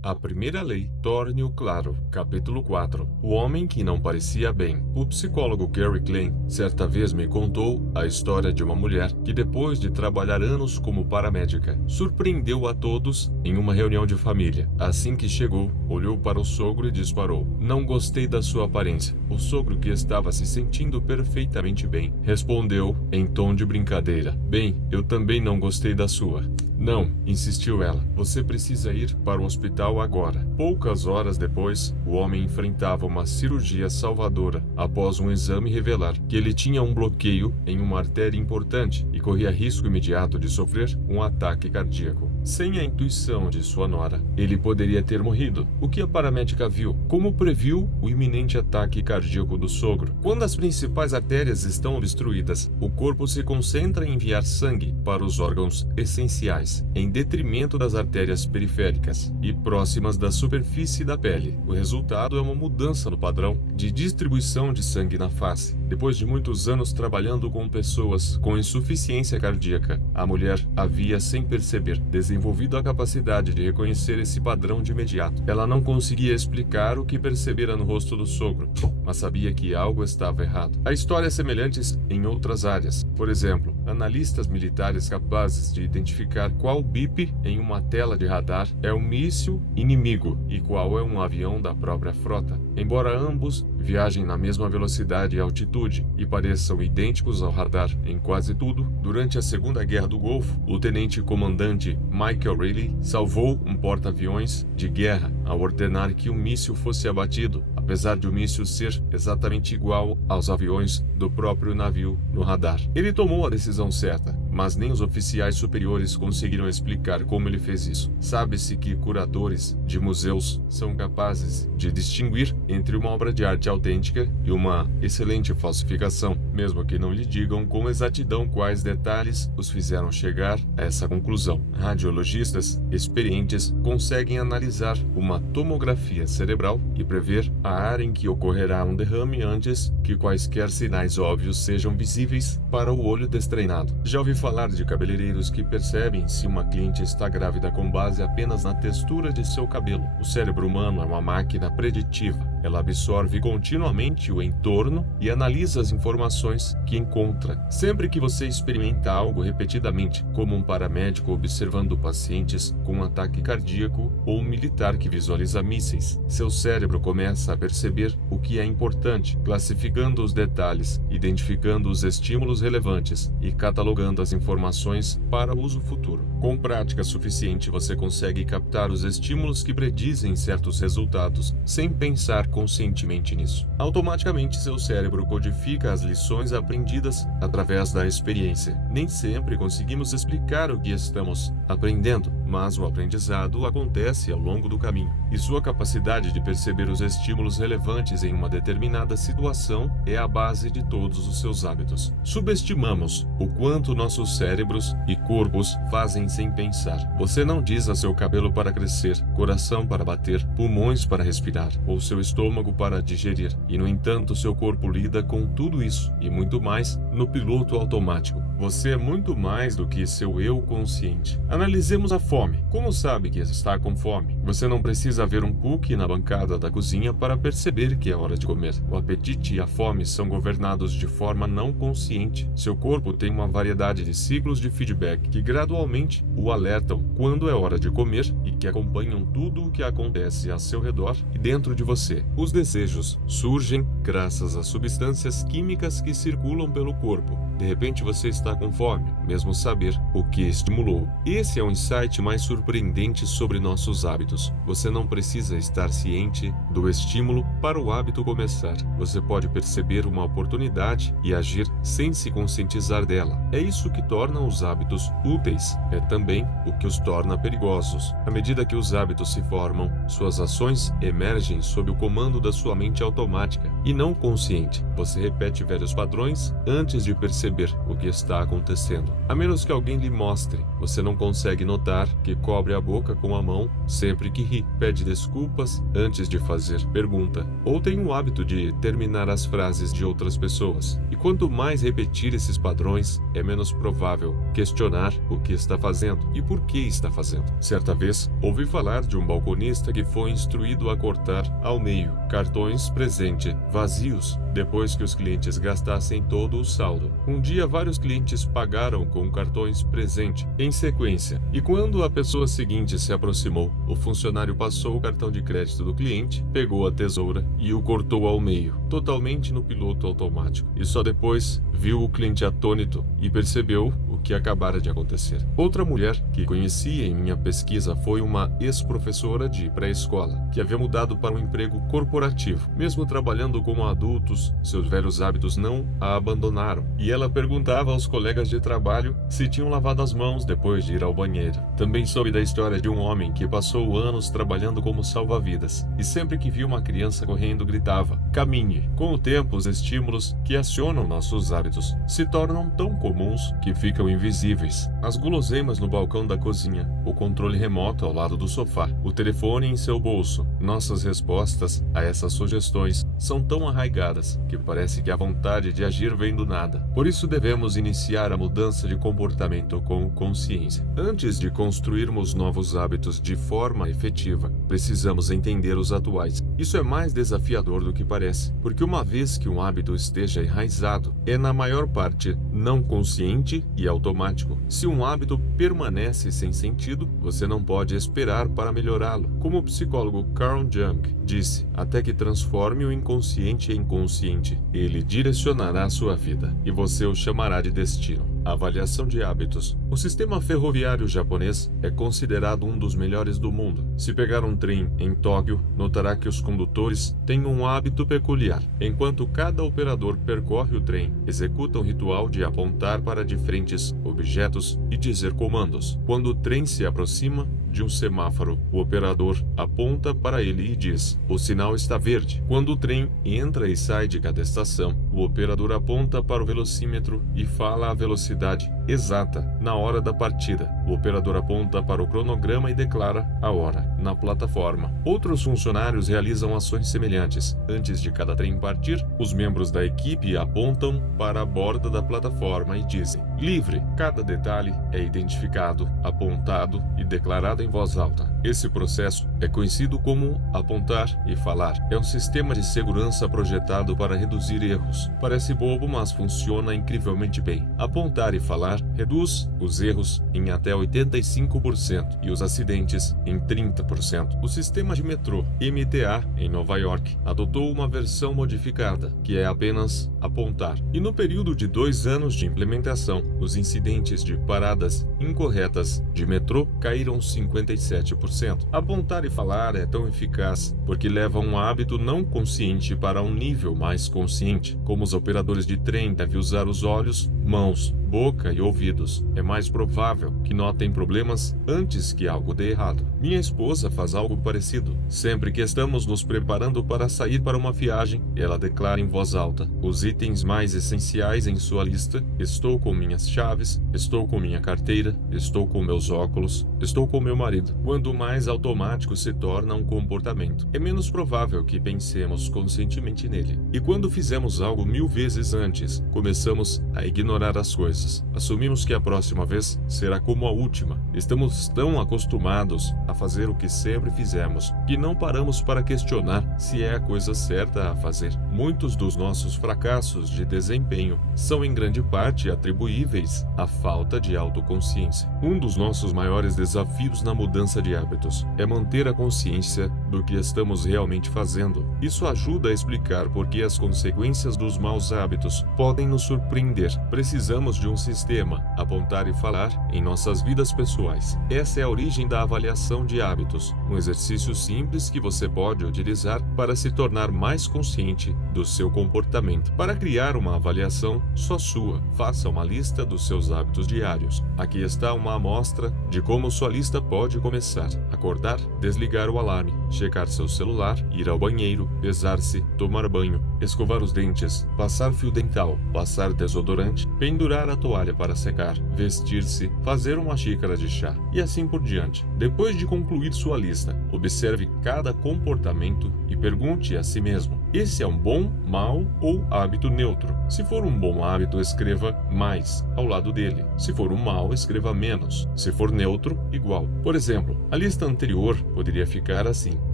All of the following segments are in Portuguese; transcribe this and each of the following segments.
A primeira lei, torne-o claro. Capítulo 4. O homem que não parecia bem. O psicólogo Gary Klein certa vez me contou a história de uma mulher que, depois de trabalhar anos como paramédica, surpreendeu a todos em uma reunião de família. Assim que chegou, olhou para o sogro e disparou: "Não gostei da sua aparência." O sogro, que estava se sentindo perfeitamente bem, respondeu em tom de brincadeira: "Bem, eu também não gostei da sua." "Não," insistiu ela, "você precisa ir para o hospital agora." Poucas horas depois, o homem enfrentava uma cirurgia salvadora após um exame revelar que ele tinha um bloqueio em uma artéria importante e corria risco imediato de sofrer um ataque cardíaco. Sem a intuição de sua nora, ele poderia ter morrido. O que a paramédica viu? Como previu o iminente ataque cardíaco do sogro? Quando as principais artérias estão obstruídas, o corpo se concentra em enviar sangue para os órgãos essenciais, em detrimento das artérias periféricas e próximas da superfície da pele. O resultado é uma mudança no padrão de distribuição de sangue na face. Depois de muitos anos trabalhando com pessoas com insuficiência cardíaca, a mulher havia, sem perceber, desenvolvido a capacidade de reconhecer esse padrão de imediato. Ela não conseguia explicar o que percebera no rosto do sogro, mas sabia que algo estava errado. Há histórias semelhantes em outras áreas. Por exemplo, analistas militares capazes de identificar qual bip em uma tela de radar é um míssil inimigo e qual é um avião da própria frota. Embora ambos viajem na mesma velocidade e altitude e pareçam idênticos ao radar em quase tudo, durante a Segunda Guerra do Golfo, o tenente-comandante Michael Reilly salvou um porta-aviões de guerra ao ordenar que o míssil fosse abatido, apesar de o míssil ser exatamente igual aos aviões do próprio navio no radar. Ele tomou a decisão certa, mas nem os oficiais superiores conseguiram explicar como ele fez isso. Sabe-se que curadores de museus são capazes de distinguir entre uma obra de arte autêntica e uma excelente falsificação, mesmo que não lhe digam com exatidão quais detalhes os fizeram chegar a essa conclusão. Radiologistas experientes conseguem analisar uma tomografia cerebral e prever a área em que ocorrerá um derrame antes que quaisquer sinais óbvios sejam visíveis para o olho destreinado. Já ouvi falar de cabeleireiros que percebem se uma cliente está grávida com base apenas na textura de seu cabelo. O cérebro humano é uma máquina preditiva. Ela absorve continuamente o entorno e analisa as informações que encontra. Sempre que você experimenta algo repetidamente, como um paramédico observando pacientes com um ataque cardíaco ou um militar que visualiza mísseis, seu cérebro começa a perceber o que é importante, classificando os detalhes, identificando os estímulos relevantes e catalogando as informações para uso futuro. Com prática suficiente, você consegue captar os estímulos que predizem certos resultados, sem pensar conscientemente nisso. Automaticamente, seu cérebro codifica as lições aprendidas através da experiência. Nem sempre conseguimos explicar o que estamos aprendendo, mas o aprendizado acontece ao longo do caminho. E sua capacidade de perceber os estímulos relevantes em uma determinada situação é a base de todos os seus hábitos. Subestimamos o quanto nossos cérebros e corpos fazem sem pensar. Você não diz a seu cabelo para crescer, coração para bater, pulmões para respirar, ou seu estômago para digerir. E, no entanto, seu corpo lida com tudo isso e muito mais no piloto automático. Você é muito mais do que seu eu consciente. Analisemos a fome. Como sabe que está com fome? Você não precisa ver um cookie na bancada da cozinha para perceber que é hora de comer. O apetite e a fome são governados de forma não consciente. Seu corpo tem uma variedade de ciclos de feedback que gradualmente o alertam quando é hora de comer e que acompanham tudo o que acontece a seu redor e dentro de você. Os desejos surgem graças às substâncias químicas que circulam pelo corpo. De repente você está com fome, mesmo saber o que estimulou. Esse é o insight mais surpreendente sobre nossos hábitos. Você não precisa estar ciente do estímulo para o hábito começar. Você pode perceber uma oportunidade e agir sem se conscientizar dela. É isso que torna os hábitos úteis. É também o que os torna perigosos. À medida que os hábitos se formam, suas ações emergem sob o comando da sua mente automática e não consciente. Você repete velhos padrões antes de perceber perceber o que está acontecendo. A menos que alguém lhe mostre, você não consegue notar que cobre a boca com a mão sempre que ri, pede desculpas antes de fazer pergunta, ou tem o hábito de terminar as frases de outras pessoas. E quanto mais repetir esses padrões, é menos provável questionar o que está fazendo e por que está fazendo. Certa vez, ouvi falar de um balconista que foi instruído a cortar ao meio cartões presente vazios depois que os clientes gastassem todo o saldo. Um dia, vários clientes pagaram com cartões presente em sequência, e quando a pessoa seguinte se aproximou, o funcionário passou o cartão de crédito do cliente, pegou a tesoura e o cortou ao meio, totalmente no piloto automático, e só depois viu o cliente atônito e percebeu o que acabara de acontecer. Outra mulher que conheci em minha pesquisa foi uma ex-professora de pré-escola, que havia mudado para um emprego corporativo. Mesmo trabalhando como adultos, seus velhos hábitos não a abandonaram, e ela perguntava aos colegas de trabalho se tinham lavado as mãos depois de ir ao banheiro. Também soube da história de um homem que passou anos trabalhando como salva-vidas, e sempre que via uma criança correndo gritava: "Caminhe!". Com o tempo, os estímulos que acionam nossos hábitos se tornam tão comuns que ficam invisíveis. As guloseimas no balcão da cozinha, o controle remoto ao lado do sofá, o telefone em seu bolso. Nossas respostas a essas sugestões são tão arraigadas que parece que a vontade de agir vem do nada. Por isso devemos iniciar a mudança de comportamento com consciência. Antes de construirmos novos hábitos de forma efetiva, precisamos entender os atuais. Isso é mais desafiador do que parece, porque uma vez que um hábito esteja enraizado, é na maior parte não consciente e automático. Se um hábito permanece sem sentido, você não pode esperar para melhorá-lo. Como o psicólogo Carl Jung disse, até que transforme o inconsciente em consciente, ele direcionará a sua vida e você o chamará de destino. Avaliação de hábitos. O sistema ferroviário japonês é considerado um dos melhores do mundo. Se pegar um trem em Tóquio, notará que os condutores têm um hábito peculiar. Enquanto cada operador percorre o trem, executa um ritual de apontar para diferentes objetos e dizer comandos. Quando o trem se aproxima de um semáforo, o operador aponta para ele e diz: "O sinal está verde". Quando o trem entra e sai de cada estação, o operador aponta para o velocímetro e fala a velocidade exata na hora da partida. O operador aponta para o cronograma e declara a hora na plataforma. Outros funcionários realizam ações semelhantes. Antes de cada trem partir, os membros da equipe apontam para a borda da plataforma e dizem: "Livre". Cada detalhe é identificado, apontado e declarado em voz alta. Esse processo é conhecido como apontar e falar. É um sistema de segurança projetado para reduzir erros. Parece bobo, mas funciona incrivelmente bem. Apontar e falar reduz os erros em até 85% e os acidentes em 30%. O sistema de metrô MTA em Nova York adotou uma versão modificada, que é apenas apontar. E no período de 2 anos de implementação, os incidentes de paradas incorretas de metrô caíram 57%. Apontar e falar é tão eficaz porque leva um hábito não consciente para um nível mais consciente. Como os operadores de trem devem usar os olhos, mãos, boca e ouvidos, é mais provável que notem problemas antes que algo dê errado. Minha esposa faz algo parecido. Sempre que estamos nos preparando para sair para uma viagem, ela declara em voz alta os itens mais essenciais em sua lista: estou com minhas chaves, estou com minha carteira, estou com meus óculos, estou com meu marido. Quanto mais automático se torna um comportamento, é menos provável que pensemos conscientemente nele. E quando fizemos algo 1000 vezes antes, começamos a ignorar as coisas. Assumimos que a próxima vez será como a última. Estamos tão acostumados a fazer o que sempre fizemos que não paramos para questionar se é a coisa certa a fazer. Muitos dos nossos fracassos de desempenho são em grande parte atribuíveis à falta de autoconsciência. Um dos nossos maiores desafios na mudança de hábitos é manter a consciência do que estamos realmente fazendo. Isso ajuda a explicar por que as consequências dos maus hábitos podem nos surpreender. Precisamos de um sistema, apontar e falar, em nossas vidas pessoais. Essa é a origem da avaliação de hábitos, um exercício simples que você pode utilizar para se tornar mais consciente do seu comportamento. Para criar uma avaliação só sua, faça uma lista dos seus hábitos diários. Aqui está uma amostra de como sua lista pode começar: acordar, desligar o alarme, checar seu celular, ir ao banheiro, pesar-se, tomar banho, escovar os dentes, passar fio dental, passar desodorante, pendurar a toalha para secar, vestir-se, fazer uma xícara de chá e assim por diante. Depois de concluir sua lista, observe cada comportamento e pergunte a si mesmo: esse é um bom, mau ou hábito neutro? Se for um bom hábito, escreva mais ao lado dele. Se for um mau, escreva menos. Se for neutro, igual. Por exemplo, a lista anterior poderia ficar assim: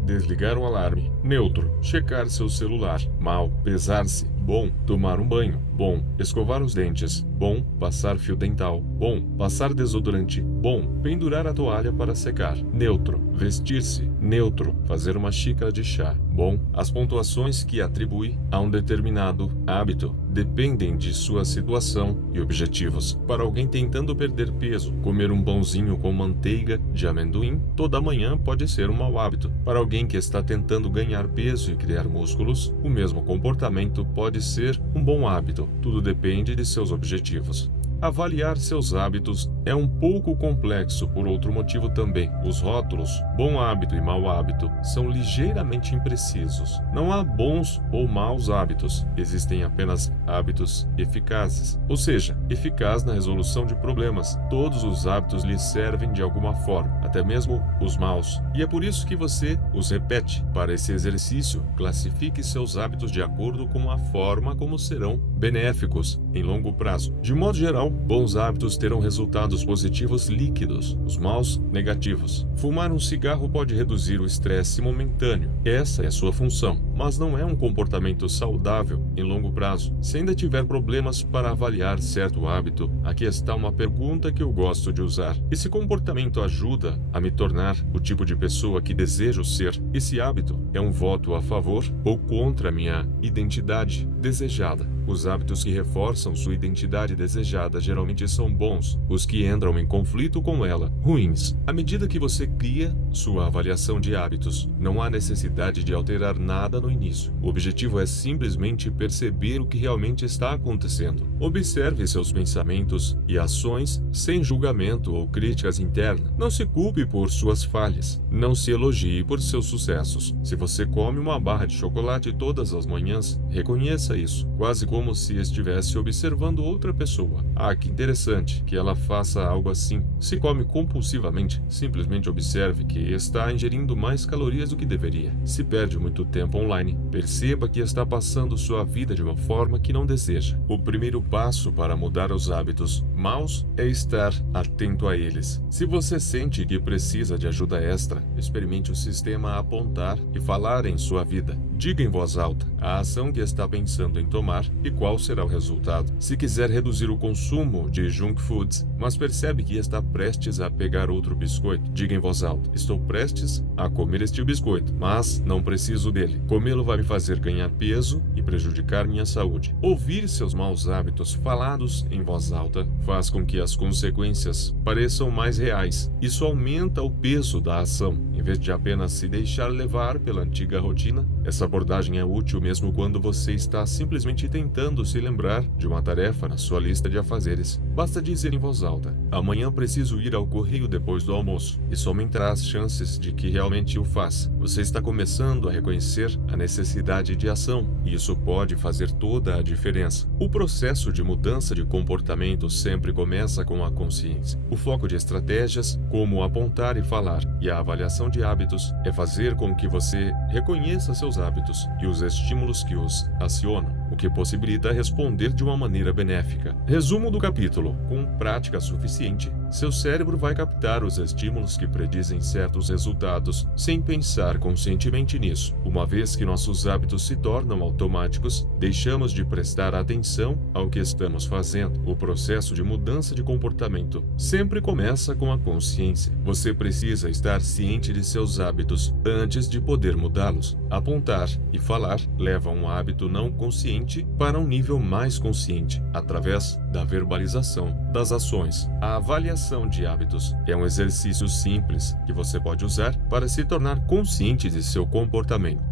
desligar o alarme. Neutro, checar seu celular. Mau, pesar-se. Bom, tomar um banho. Bom, escovar os dentes. Bom, passar fio dental. Bom, passar desodorante. Bom, pendurar a toalha para secar. Neutro, vestir-se. Neutro, fazer uma xícara de chá. Bom, as pontuações que atribui a um determinado hábito dependem de sua situação e objetivos. Para alguém tentando perder peso, comer um pãozinho com manteiga de amendoim toda manhã pode ser um mau hábito. Para alguém que está tentando ganhar peso e criar músculos, o mesmo comportamento pode ser um bom hábito. Tudo depende de seus objetivos. Avaliar seus hábitos é um pouco complexo por outro motivo também. Os rótulos bom hábito e mau hábito são ligeiramente imprecisos. Não há bons ou maus hábitos, existem apenas hábitos eficazes, ou seja, eficaz na resolução de problemas. Todos os hábitos lhe servem de alguma forma, até mesmo os maus. E é por isso que você os repete. Para esse exercício, classifique seus hábitos de acordo com a forma como serão benéficos em longo prazo. De modo geral, bons hábitos terão resultados positivos líquidos, os maus negativos. Fumar um cigarro pode reduzir o estresse momentâneo. Essa é a sua função, mas não é um comportamento saudável em longo prazo. Se ainda tiver problemas para avaliar certo hábito, aqui está uma pergunta que eu gosto de usar. Esse comportamento ajuda a me tornar o tipo de pessoa que desejo ser? Esse hábito é um voto a favor ou contra a minha identidade desejada? Os hábitos que reforçam sua identidade desejada geralmente são bons, os que entram em conflito com ela, ruins. À medida que você cria sua avaliação de hábitos, não há necessidade de alterar nada no início. O objetivo é simplesmente perceber o que realmente está acontecendo. Observe seus pensamentos e ações sem julgamento ou críticas internas. Não se culpe por suas falhas. Não se elogie por seus sucessos. Se você come uma barra de chocolate todas as manhãs, reconheça isso, quase como se estivesse observando outra pessoa. Ah, que interessante que ela faça algo assim. Se come compulsivamente, simplesmente observe que está ingerindo mais calorias do que deveria. Se perde muito tempo online, perceba que está passando sua vida de uma forma que não deseja. O primeiro passo para mudar os hábitos maus é estar atento a eles. Se você sente que precisa de ajuda extra, experimente o sistema apontar e falar em sua vida. Diga em voz alta a ação que está pensando em tomar e qual será o resultado. Se quiser reduzir o consumo de junk foods, mas percebe que está prestes a pegar outro biscoito, diga em voz alta: estou prestes a comer este biscoito, mas não preciso dele. Comê-lo vai me fazer ganhar peso e prejudicar minha saúde. Ouvir seus maus hábitos falados em voz alta faz com que as consequências pareçam mais reais. Isso aumenta o peso da ação, em vez de apenas se deixar levar pela antiga rotina. Essa abordagem é útil mesmo quando você está simplesmente tentando se lembrar de uma tarefa na sua lista de afazeres. Basta dizer em voz alta: amanhã preciso ir ao correio depois do almoço. Isso aumentará as chances de que realmente o faça. Você está começando a reconhecer a necessidade de ação, e isso pode fazer toda a diferença. O processo de mudança de comportamento sempre começa com a consciência. O foco de estratégias, como apontar e falar, e a avaliação de hábitos é fazer com que você reconheça seus hábitos e os estímulos que os acionam, o que possibilita responder de uma maneira benéfica. Resumo do capítulo: com prática suficiente, seu cérebro vai captar os estímulos que predizem certos resultados sem pensar conscientemente nisso. Uma vez que nossos hábitos se tornam automáticos, deixamos de prestar atenção ao que estamos fazendo. O processo de mudança de comportamento sempre começa com a consciência. Você precisa estar ciente de seus hábitos antes de poder mudá-los. Apontar e falar leva um hábito não consciente para um nível mais consciente, através da verbalização das ações. A avaliação de hábitos é um exercício simples que você pode usar para se tornar consciente de seu comportamento.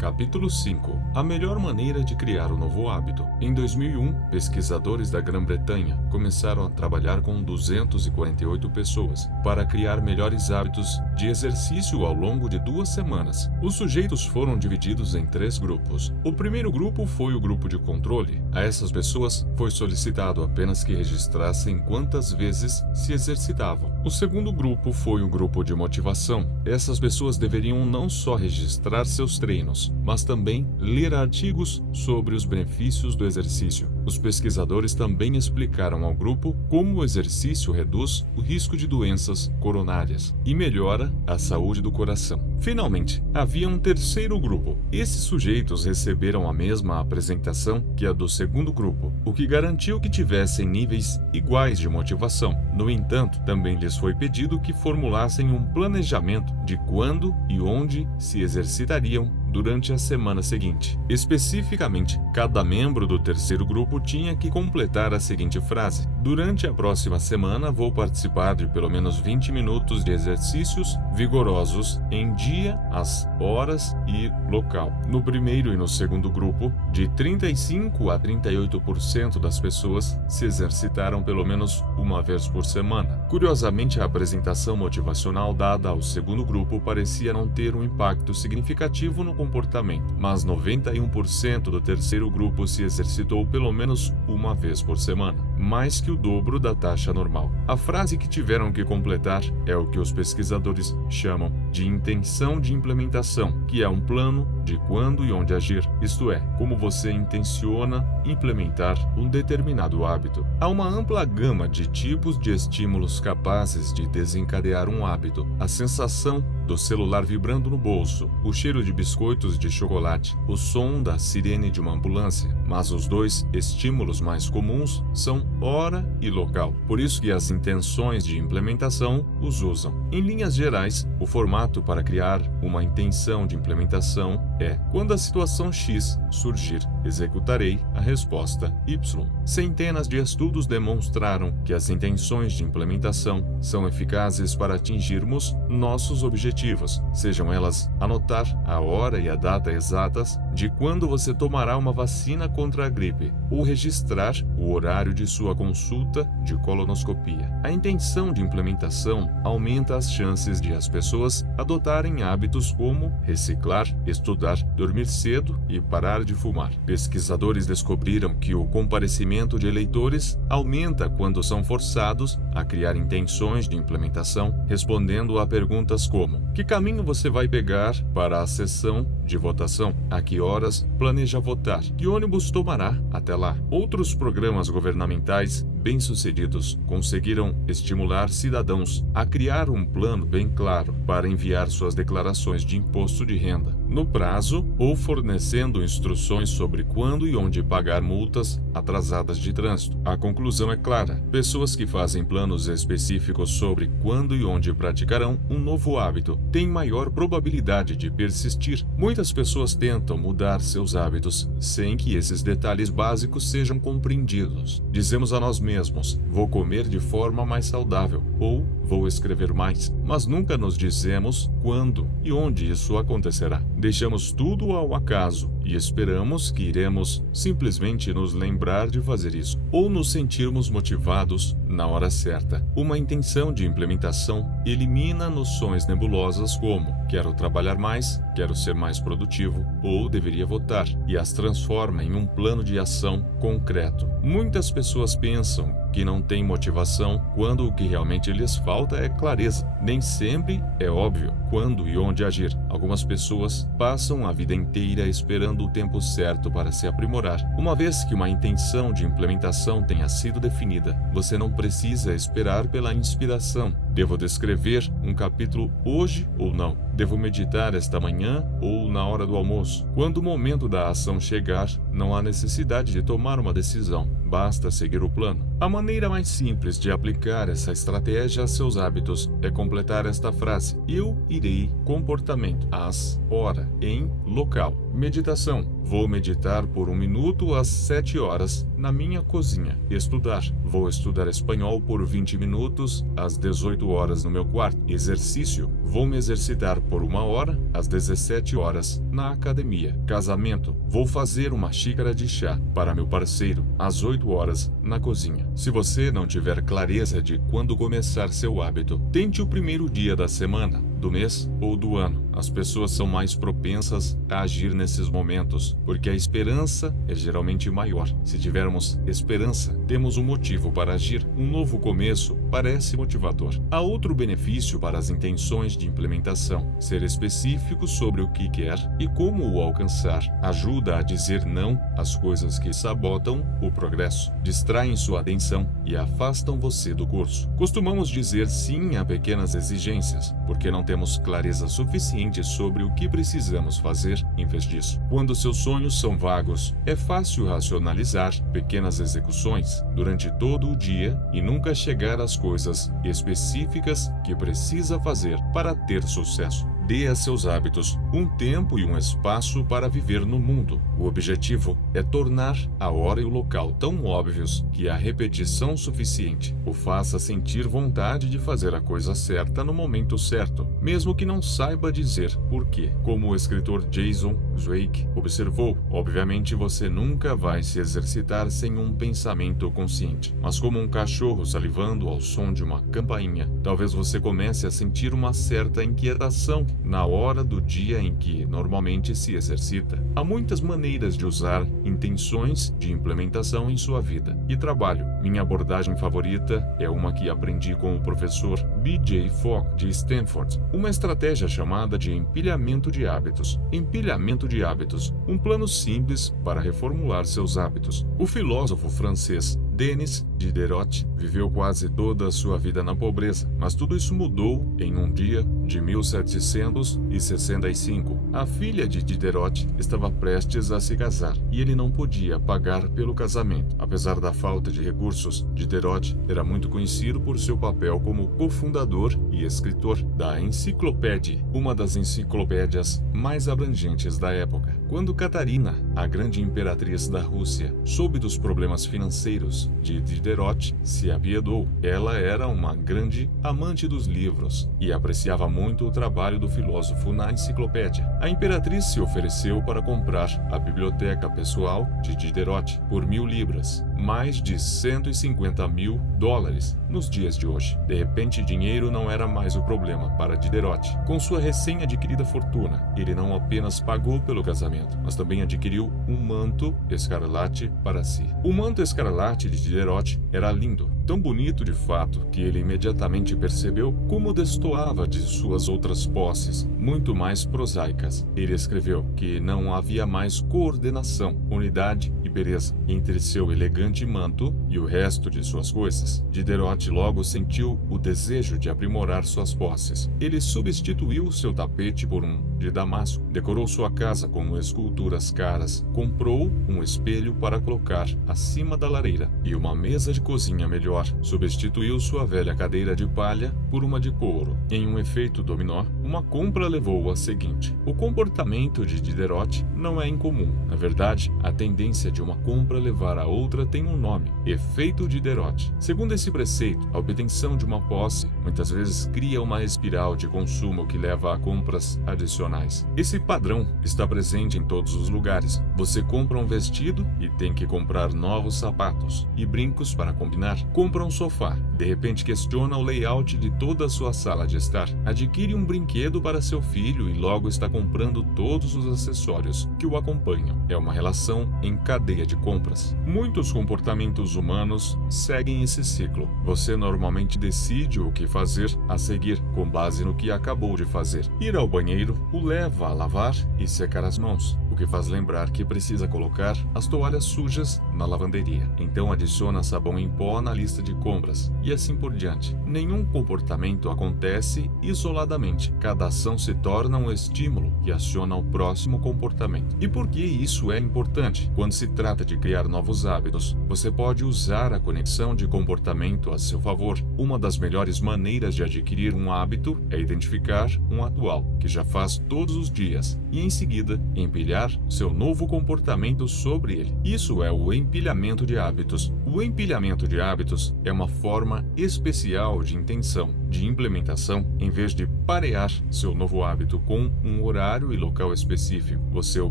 Capítulo 5. A melhor maneira de criar um novo hábito. Em 2001, pesquisadores da Grã-Bretanha começaram a trabalhar com 248 pessoas para criar melhores hábitos de exercício ao longo de 2 semanas. Os sujeitos foram divididos em 3 grupos. O primeiro grupo foi o grupo de controle. A essas pessoas foi solicitado apenas que registrassem quantas vezes se exercitavam. O segundo grupo foi o grupo de motivação. Essas pessoas deveriam não só registrar seus treinos, mas também ler artigos sobre os benefícios do exercício. Os pesquisadores também explicaram ao grupo como o exercício reduz o risco de doenças coronárias e melhora a saúde do coração. Finalmente, havia um terceiro grupo. Esses sujeitos receberam a mesma apresentação que a do segundo grupo, o que garantiu que tivessem níveis iguais de motivação. No entanto, também lhes foi pedido que formulassem um planejamento de quando e onde se exercitariam durante a semana seguinte. Especificamente, cada membro do terceiro grupo tinha que completar a seguinte frase: durante a próxima semana vou participar de pelo menos 20 minutos de exercícios vigorosos em dia, as horas e local. No primeiro e no segundo grupo, de 35% a 38% das pessoas se exercitaram pelo menos uma vez por semana. Curiosamente, a apresentação motivacional dada ao segundo grupo parecia não ter um impacto significativo no comportamento, mas 91% do terceiro grupo se exercitou pelo menos uma vez por semana, mais que o dobro da taxa normal. A frase que tiveram que completar é o que os pesquisadores chamam de intenção de implementação, que é um plano de quando e onde agir, isto é, como você intenciona implementar um determinado hábito. Há uma ampla gama de tipos de estímulos capazes de desencadear um hábito. A sensação do celular vibrando no bolso, o cheiro de biscoitos de chocolate, o som da sirene de uma ambulância, mas os 2 estímulos mais comuns são hora e local. Por isso que as intenções de implementação os usam. Em linhas gerais, o formato para criar uma intenção de implementação é: quando a situação X surgir, executarei a resposta Y. Centenas de estudos demonstraram que as intenções de implementação são eficazes para atingirmos nossos objetivos, sejam elas anotar a hora e a data exatas de quando você tomará uma vacina contra a gripe, ou registrar o horário de sua consulta de colonoscopia. A intenção de implementação aumenta as chances de as pessoas adotarem hábitos como reciclar, estudar, dormir cedo e parar de fumar. Pesquisadores descobriram que o comparecimento de eleitores aumenta quando são forçados a criar intenções de implementação, respondendo a perguntas como: que caminho você vai pegar para a sessão de votação? A que horas planeja votar? Que ônibus tomará até lá? Outros programas governamentais bem-sucedidos conseguiram estimular cidadãos a criar um plano bem claro para enviar suas declarações de imposto de renda no prazo, ou fornecendo instruções sobre quando e onde pagar multas atrasadas de trânsito. A conclusão é clara: pessoas que fazem planos específicos sobre quando e onde praticarão um novo hábito têm maior probabilidade de persistir. Muitas pessoas tentam mudar seus hábitos sem que esses detalhes básicos sejam compreendidos. Dizemos a nós mesmos: vou comer de forma mais saudável, ou vou escrever mais, mas nunca nos dizemos quando e onde isso acontecerá. Deixamos tudo ao acaso e esperamos que iremos simplesmente nos lembrar de fazer isso, ou nos sentirmos motivados na hora certa. Uma intenção de implementação elimina noções nebulosas como quero trabalhar mais, quero ser mais produtivo ou deveria votar, e as transforma em um plano de ação concreto. Muitas pessoas pensam que não têm motivação quando o que realmente lhes falta é clareza. Nem sempre é óbvio quando e onde agir. Algumas pessoas passam a vida inteira esperando o tempo certo para se aprimorar. Uma vez que uma intenção de implementação tenha sido definida, você não precisa esperar pela inspiração. Devo descrever um capítulo hoje ou não? Devo meditar esta manhã ou na hora do almoço? Quando o momento da ação chegar, não há necessidade de tomar uma decisão. Basta seguir o plano. A maneira mais simples de aplicar essa estratégia a seus hábitos é completar esta frase: eu irei, comportamento, as, hora, em, local. Meditação. Vou meditar por 1 minuto às 7 horas na minha cozinha. Estudar. Vou estudar espanhol por 20 minutos às 18 horas no meu quarto. Exercício. Vou me exercitar por 1 hora às 17 horas na academia. Casamento. Vou fazer uma xícara de chá para meu parceiro às 8 horas na cozinha. Se você não tiver clareza de quando começar seu hábito, tente o primeiro dia da semana, do mês ou do ano. As pessoas são mais propensas a agir nesses momentos, porque a esperança é geralmente maior. Se tivermos esperança, temos um motivo para agir. Um novo começo parece motivador. Há outro benefício para as intenções de implementação: ser específico sobre o que quer e como o alcançar. Ajuda a dizer não às coisas que sabotam o progresso, distraem sua atenção e afastam você do curso. Costumamos dizer sim a pequenas exigências, porque não temos clareza suficiente sobre o que precisamos fazer em vez disso. Quando seus sonhos são vagos, é fácil racionalizar pequenas execuções durante todo o dia e nunca chegar às coisas específicas que precisa fazer para ter sucesso. Dê a seus hábitos um tempo e um espaço para viver no mundo. O objetivo é tornar a hora e o local tão óbvios que a repetição suficiente o faça sentir vontade de fazer a coisa certa no momento certo, mesmo que não saiba dizer por quê. Como o escritor Jason Zweig observou, obviamente você nunca vai se exercitar sem um pensamento consciente, mas como um cachorro salivando ao som de uma campainha, talvez você comece a sentir uma certa inquietação na hora do dia em que normalmente se exercita. Há muitas maneiras de usar intenções de implementação em sua vida e trabalho. Minha abordagem favorita é uma que aprendi com o professor B.J. Fogg de Stanford, uma estratégia chamada de empilhamento de hábitos. Empilhamento de hábitos, um plano simples para reformular seus hábitos. O filósofo francês Denis Diderot viveu quase toda a sua vida na pobreza, mas tudo isso mudou em um dia de 1765. A filha de Diderot estava prestes a se casar e ele não podia pagar pelo casamento. Apesar da falta de recursos, Diderot era muito conhecido por seu papel como cofundador e escritor da Enciclopédia, uma das enciclopédias mais abrangentes da época. Quando Catarina, a grande imperatriz da Rússia, soube dos problemas financeiros de Diderot, se apiedou. Ela era uma grande amante dos livros e apreciava muito o trabalho do filósofo na enciclopédia. A imperatriz se ofereceu para comprar a biblioteca pessoal de Diderot por 1.000 libras, mais de $150.000 nos dias de hoje. De repente, dinheiro não era mais o problema para Diderot. Com sua recém-adquirida fortuna, ele não apenas pagou pelo casamento, mas também adquiriu um manto escarlate para si. O manto escarlate de Diderot era lindo, tão bonito de fato que ele imediatamente percebeu como destoava de suas outras posses, muito mais prosaicas. Ele escreveu que não havia mais coordenação, unidade e beleza entre seu elegante manto e o resto de suas coisas. Diderot logo sentiu o desejo de aprimorar suas posses. Ele substituiu seu tapete por um de damasco, decorou sua casa com esculturas caras, comprou um espelho para colocar acima da lareira e uma mesa de cozinha melhor. Substituiu sua velha cadeira de palha por uma de couro. Em um efeito dominó, uma compra levou à seguinte. O comportamento de Diderot não é incomum. Na verdade, a tendência de uma compra levar a outra tem um nome: efeito Diderot. Segundo esse preceito, a obtenção de uma posse muitas vezes cria uma espiral de consumo que leva a compras adicionais. Esse padrão está presente em todos os lugares. Você compra um vestido e tem que comprar novos sapatos e brincos para combinar. Compra um sofá, de repente questiona o layout de toda a sua sala de estar. Adquire um brinquedo para seu filho e logo está comprando todos os acessórios que o acompanham. É uma relação em cadeia de compras. Muitos comportamentos humanos seguem esse ciclo. Você normalmente decide o que fazer a seguir, com base no que acabou de fazer. Ir ao banheiro o leva a lavar e secar as mãos, o que faz lembrar que precisa colocar as toalhas sujas na lavanderia. Então adiciona sabão em pó na lista de compras e e assim por diante. Nenhum comportamento acontece isoladamente. Cada ação se torna um estímulo que aciona o próximo comportamento. E por que isso é importante? Quando se trata de criar novos hábitos, você pode usar a conexão de comportamento a seu favor. Uma das melhores maneiras de adquirir um hábito é identificar um atual, que já faz todos os dias, e em seguida empilhar seu novo comportamento sobre ele. Isso é o empilhamento de hábitos. O empilhamento de hábitos é uma forma especial de intenção, de implementação. Em vez de parear seu novo hábito com um horário e local específico, você o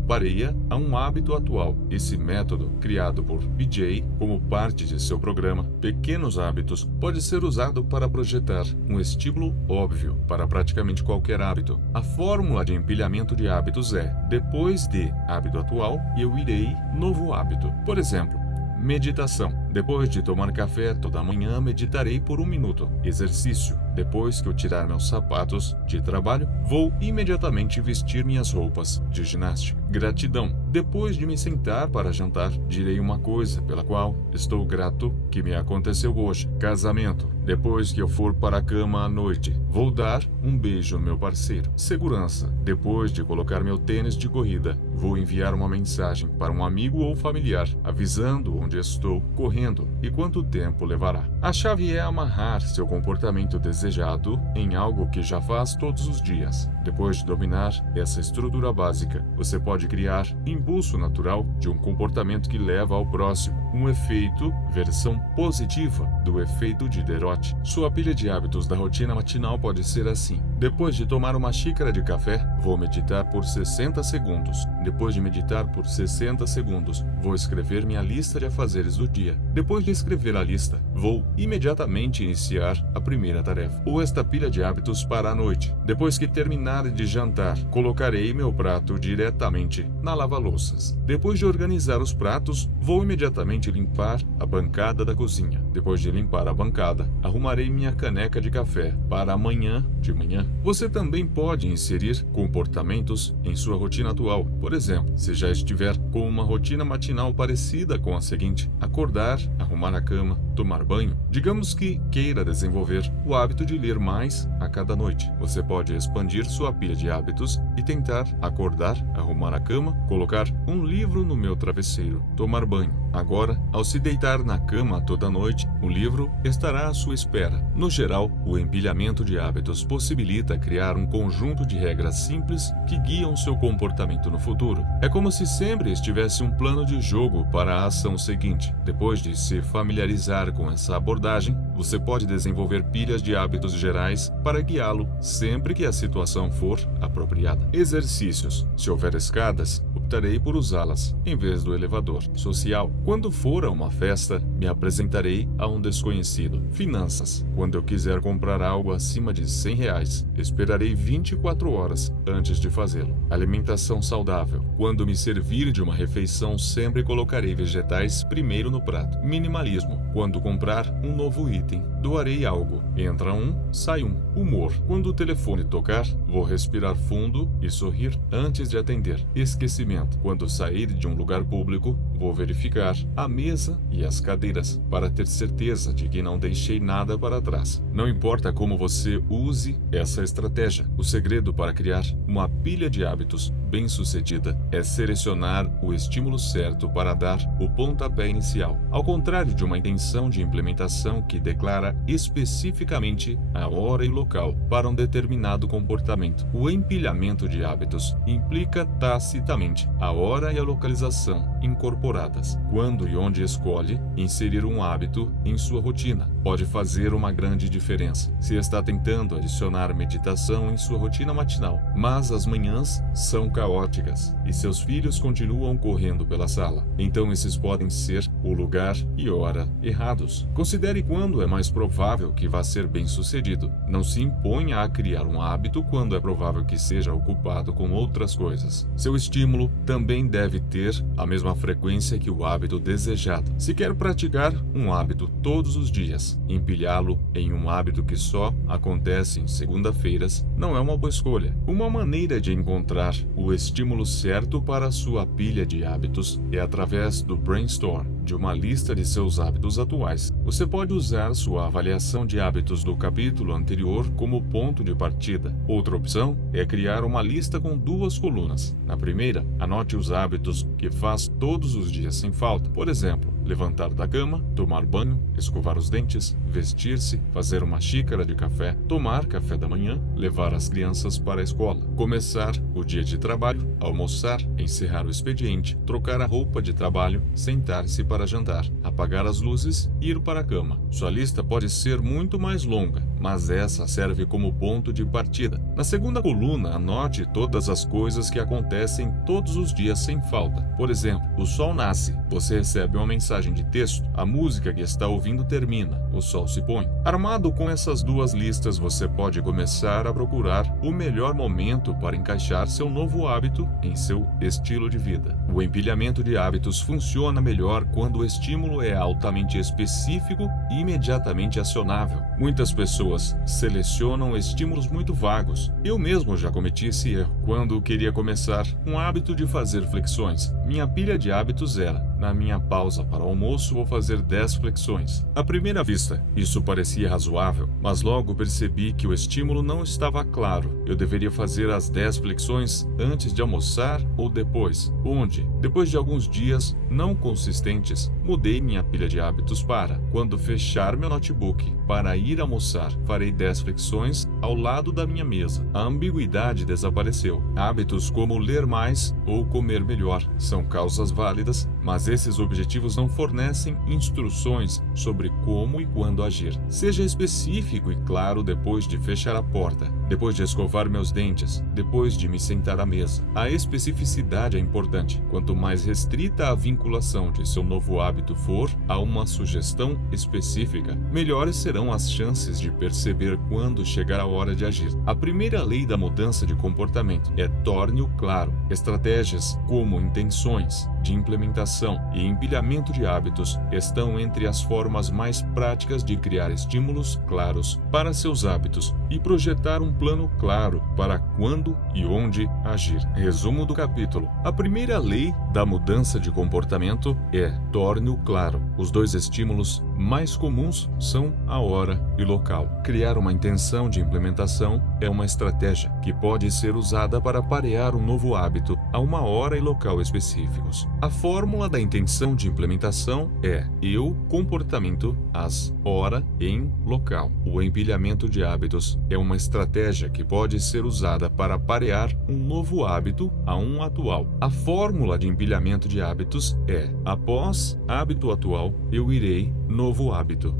pareia a um hábito atual. Esse método, criado por BJ como parte de seu programa Pequenos Hábitos, pode ser usado para projetar um estímulo óbvio para praticamente qualquer hábito. A fórmula de empilhamento de hábitos é: depois de hábito atual, eu irei novo hábito. Por exemplo, meditação. Depois de tomar café toda manhã, meditarei por 1 minuto. Exercício. Depois que eu tirar meus sapatos de trabalho, vou imediatamente vestir minhas roupas de ginástica. Gratidão. Depois de me sentar para jantar, direi uma coisa pela qual estou grato que me aconteceu hoje. Casamento. Depois que eu for para a cama à noite, vou dar um beijo ao meu parceiro. Segurança. Depois de colocar meu tênis de corrida, vou enviar uma mensagem para um amigo ou familiar, avisando onde estou correndo e quanto tempo levará. A chave é amarrar seu comportamento desejado em algo que já faz todos os dias. Depois de dominar essa estrutura básica, você pode criar impulso natural de um comportamento que leva ao próximo. Um efeito, versão positiva do efeito Diderot. Sua pilha de hábitos da rotina matinal pode ser assim: depois de tomar uma xícara de café, vou meditar por 60 segundos. Depois de meditar por 60 segundos, vou escrever minha lista de afazeres do dia. Depois de escrever a lista, vou imediatamente iniciar a primeira tarefa. Ou esta pilha de hábitos para a noite. Depois que terminar de jantar, colocarei meu prato diretamente na lava-louças. Depois de organizar os pratos, vou imediatamente limpar a bancada da cozinha. Depois de limpar a bancada, arrumarei minha caneca de café para amanhã de manhã. Você também pode inserir comportamentos em sua rotina atual. Por exemplo, se já estiver com uma rotina matinal parecida com a seguinte: acordar, arrumar a cama, tomar banho. Digamos que queira desenvolver o hábito de ler mais a cada noite. Você pode expandir sua pilha de hábitos e tentar acordar, arrumar a cama, colocar um livro no meu travesseiro, tomar banho. Agora, ao se deitar na cama toda noite, o livro estará à sua espera. No geral, o empilhamento de hábitos possibilita criar um conjunto de regras simples que guiam seu comportamento no futuro. É como se sempre estivesse um plano de jogo para a ação seguinte. Depois de se familiarizar com essa abordagem, você pode desenvolver pilhas de hábitos gerais para guiá-lo sempre que a situação for apropriada. Exercícios. Se houver escadas, optarei por usá-las em vez do elevador. Social. Quando for a uma festa, me apresentarei a um desconhecido. Finanças. Quando eu quiser comprar algo acima de R$100, esperarei 24 horas antes de fazê-lo. Alimentação saudável. Quando me servir de uma refeição, sempre colocarei vegetais primeiro no prato. Minimalismo. Quando comprar um novo item, doarei algo. Entra um, sai um. Humor. Quando o telefone tocar, vou respirar fundo e sorrir antes de atender. Esquecimento. Quando sair de um lugar público, vou verificar a mesa e as cadeiras para ter certeza de que não deixei nada para trás. Não importa como você use essa estratégia, o segredo para criar uma pilha de hábitos bem-sucedida é selecionar o estímulo certo para dar o pontapé inicial. Ao contrário de uma intenção de implementação que declara especificamente a hora e local para um determinado comportamento, o empilhamento de hábitos implica tacitamente a hora e a localização incorporadas. Quando e onde escolhe inserir um hábito em sua rotina pode fazer uma grande diferença. Se está tentando adicionar meditação em sua rotina matinal, mas as manhãs são caóticas e seus filhos continuam correndo pela sala, então esses podem ser o lugar e hora errados. Considere quando é mais provável que vá ser bem-sucedido. Não se imponha a criar um hábito quando é provável que seja ocupado com outras coisas. Seu estímulo também deve ter a mesma frequência que o hábito desejado. Se quer praticar um hábito todos os dias, empilhá-lo em um hábito que só acontece em segunda-feiras não é uma boa escolha. Uma maneira de encontrar o estímulo certo para a sua pilha de hábitos é através do brainstorm. de uma lista de seus hábitos atuais. Você pode usar sua avaliação de hábitos do capítulo anterior como ponto de partida. Outra opção é criar uma lista com 2 colunas. Na primeira, anote os hábitos que faz todos os dias sem falta. Por exemplo, levantar da cama, tomar banho, escovar os dentes, vestir-se, fazer uma xícara de café, tomar café da manhã, levar as crianças para a escola, começar o dia de trabalho, almoçar, encerrar o expediente, trocar a roupa de trabalho, sentar-se para jantar, apagar as luzes e ir para a cama. Sua lista pode ser muito mais longa, mas essa serve como ponto de partida. Na segunda coluna, anote todas as coisas que acontecem todos os dias sem falta. Por exemplo, o sol nasce, você recebe uma mensagem de texto, a música que está ouvindo termina, o sol se põe. Armado com essas 2 listas, você pode começar a procurar o melhor momento para encaixar seu novo hábito em seu estilo de vida. O empilhamento de hábitos funciona melhor quando o estímulo é altamente específico e imediatamente acionável. Muitas pessoas selecionam estímulos muito vagos. Eu mesmo já cometi esse erro. Quando queria começar um hábito de fazer flexões, minha pilha de hábitos era: na minha pausa para o almoço vou fazer 10 flexões. À primeira vista, isso parecia razoável, mas logo percebi que o estímulo não estava claro. Eu deveria fazer as 10 flexões antes de almoçar ou depois? Onde? Depois de alguns dias não consistentes, mudei minha pilha de hábitos para: quando fechar meu notebook para ir almoçar, farei 10 flexões ao lado da minha mesa. A ambiguidade desapareceu. Hábitos como ler mais ou comer melhor são causas válidas, mas esses objetivos não fornecem instruções sobre como e quando agir. Seja específico e claro depois de fechar a porta, depois de escovar meus dentes, depois de me sentar à mesa. A especificidade é importante. Quanto mais restrita a vinculação de seu novo hábito for a uma sugestão específica, melhores serão as chances de perceber quando chegar a hora de agir. A primeira lei da mudança de comportamento é: torne-o claro. Estratégias como intenções de implementação e empilhamento de hábitos estão entre as formas mais práticas de criar estímulos claros para seus hábitos e projetar um plano claro para quando e onde agir. Resumo do capítulo: a primeira lei da mudança de comportamento é: torne-o claro. Os 2 estímulos mais comuns são a hora e local. Criar uma intenção de implementação é uma estratégia que pode ser usada para parear um novo hábito a uma hora e local específicos. A fórmula da intenção de implementação é: eu, comportamento, as, hora, em, local. O empilhamento de hábitos é uma estratégia que pode ser usada para parear um novo hábito a um atual. A fórmula de empilhamento de hábitos é: após hábito atual, eu irei novo hábito.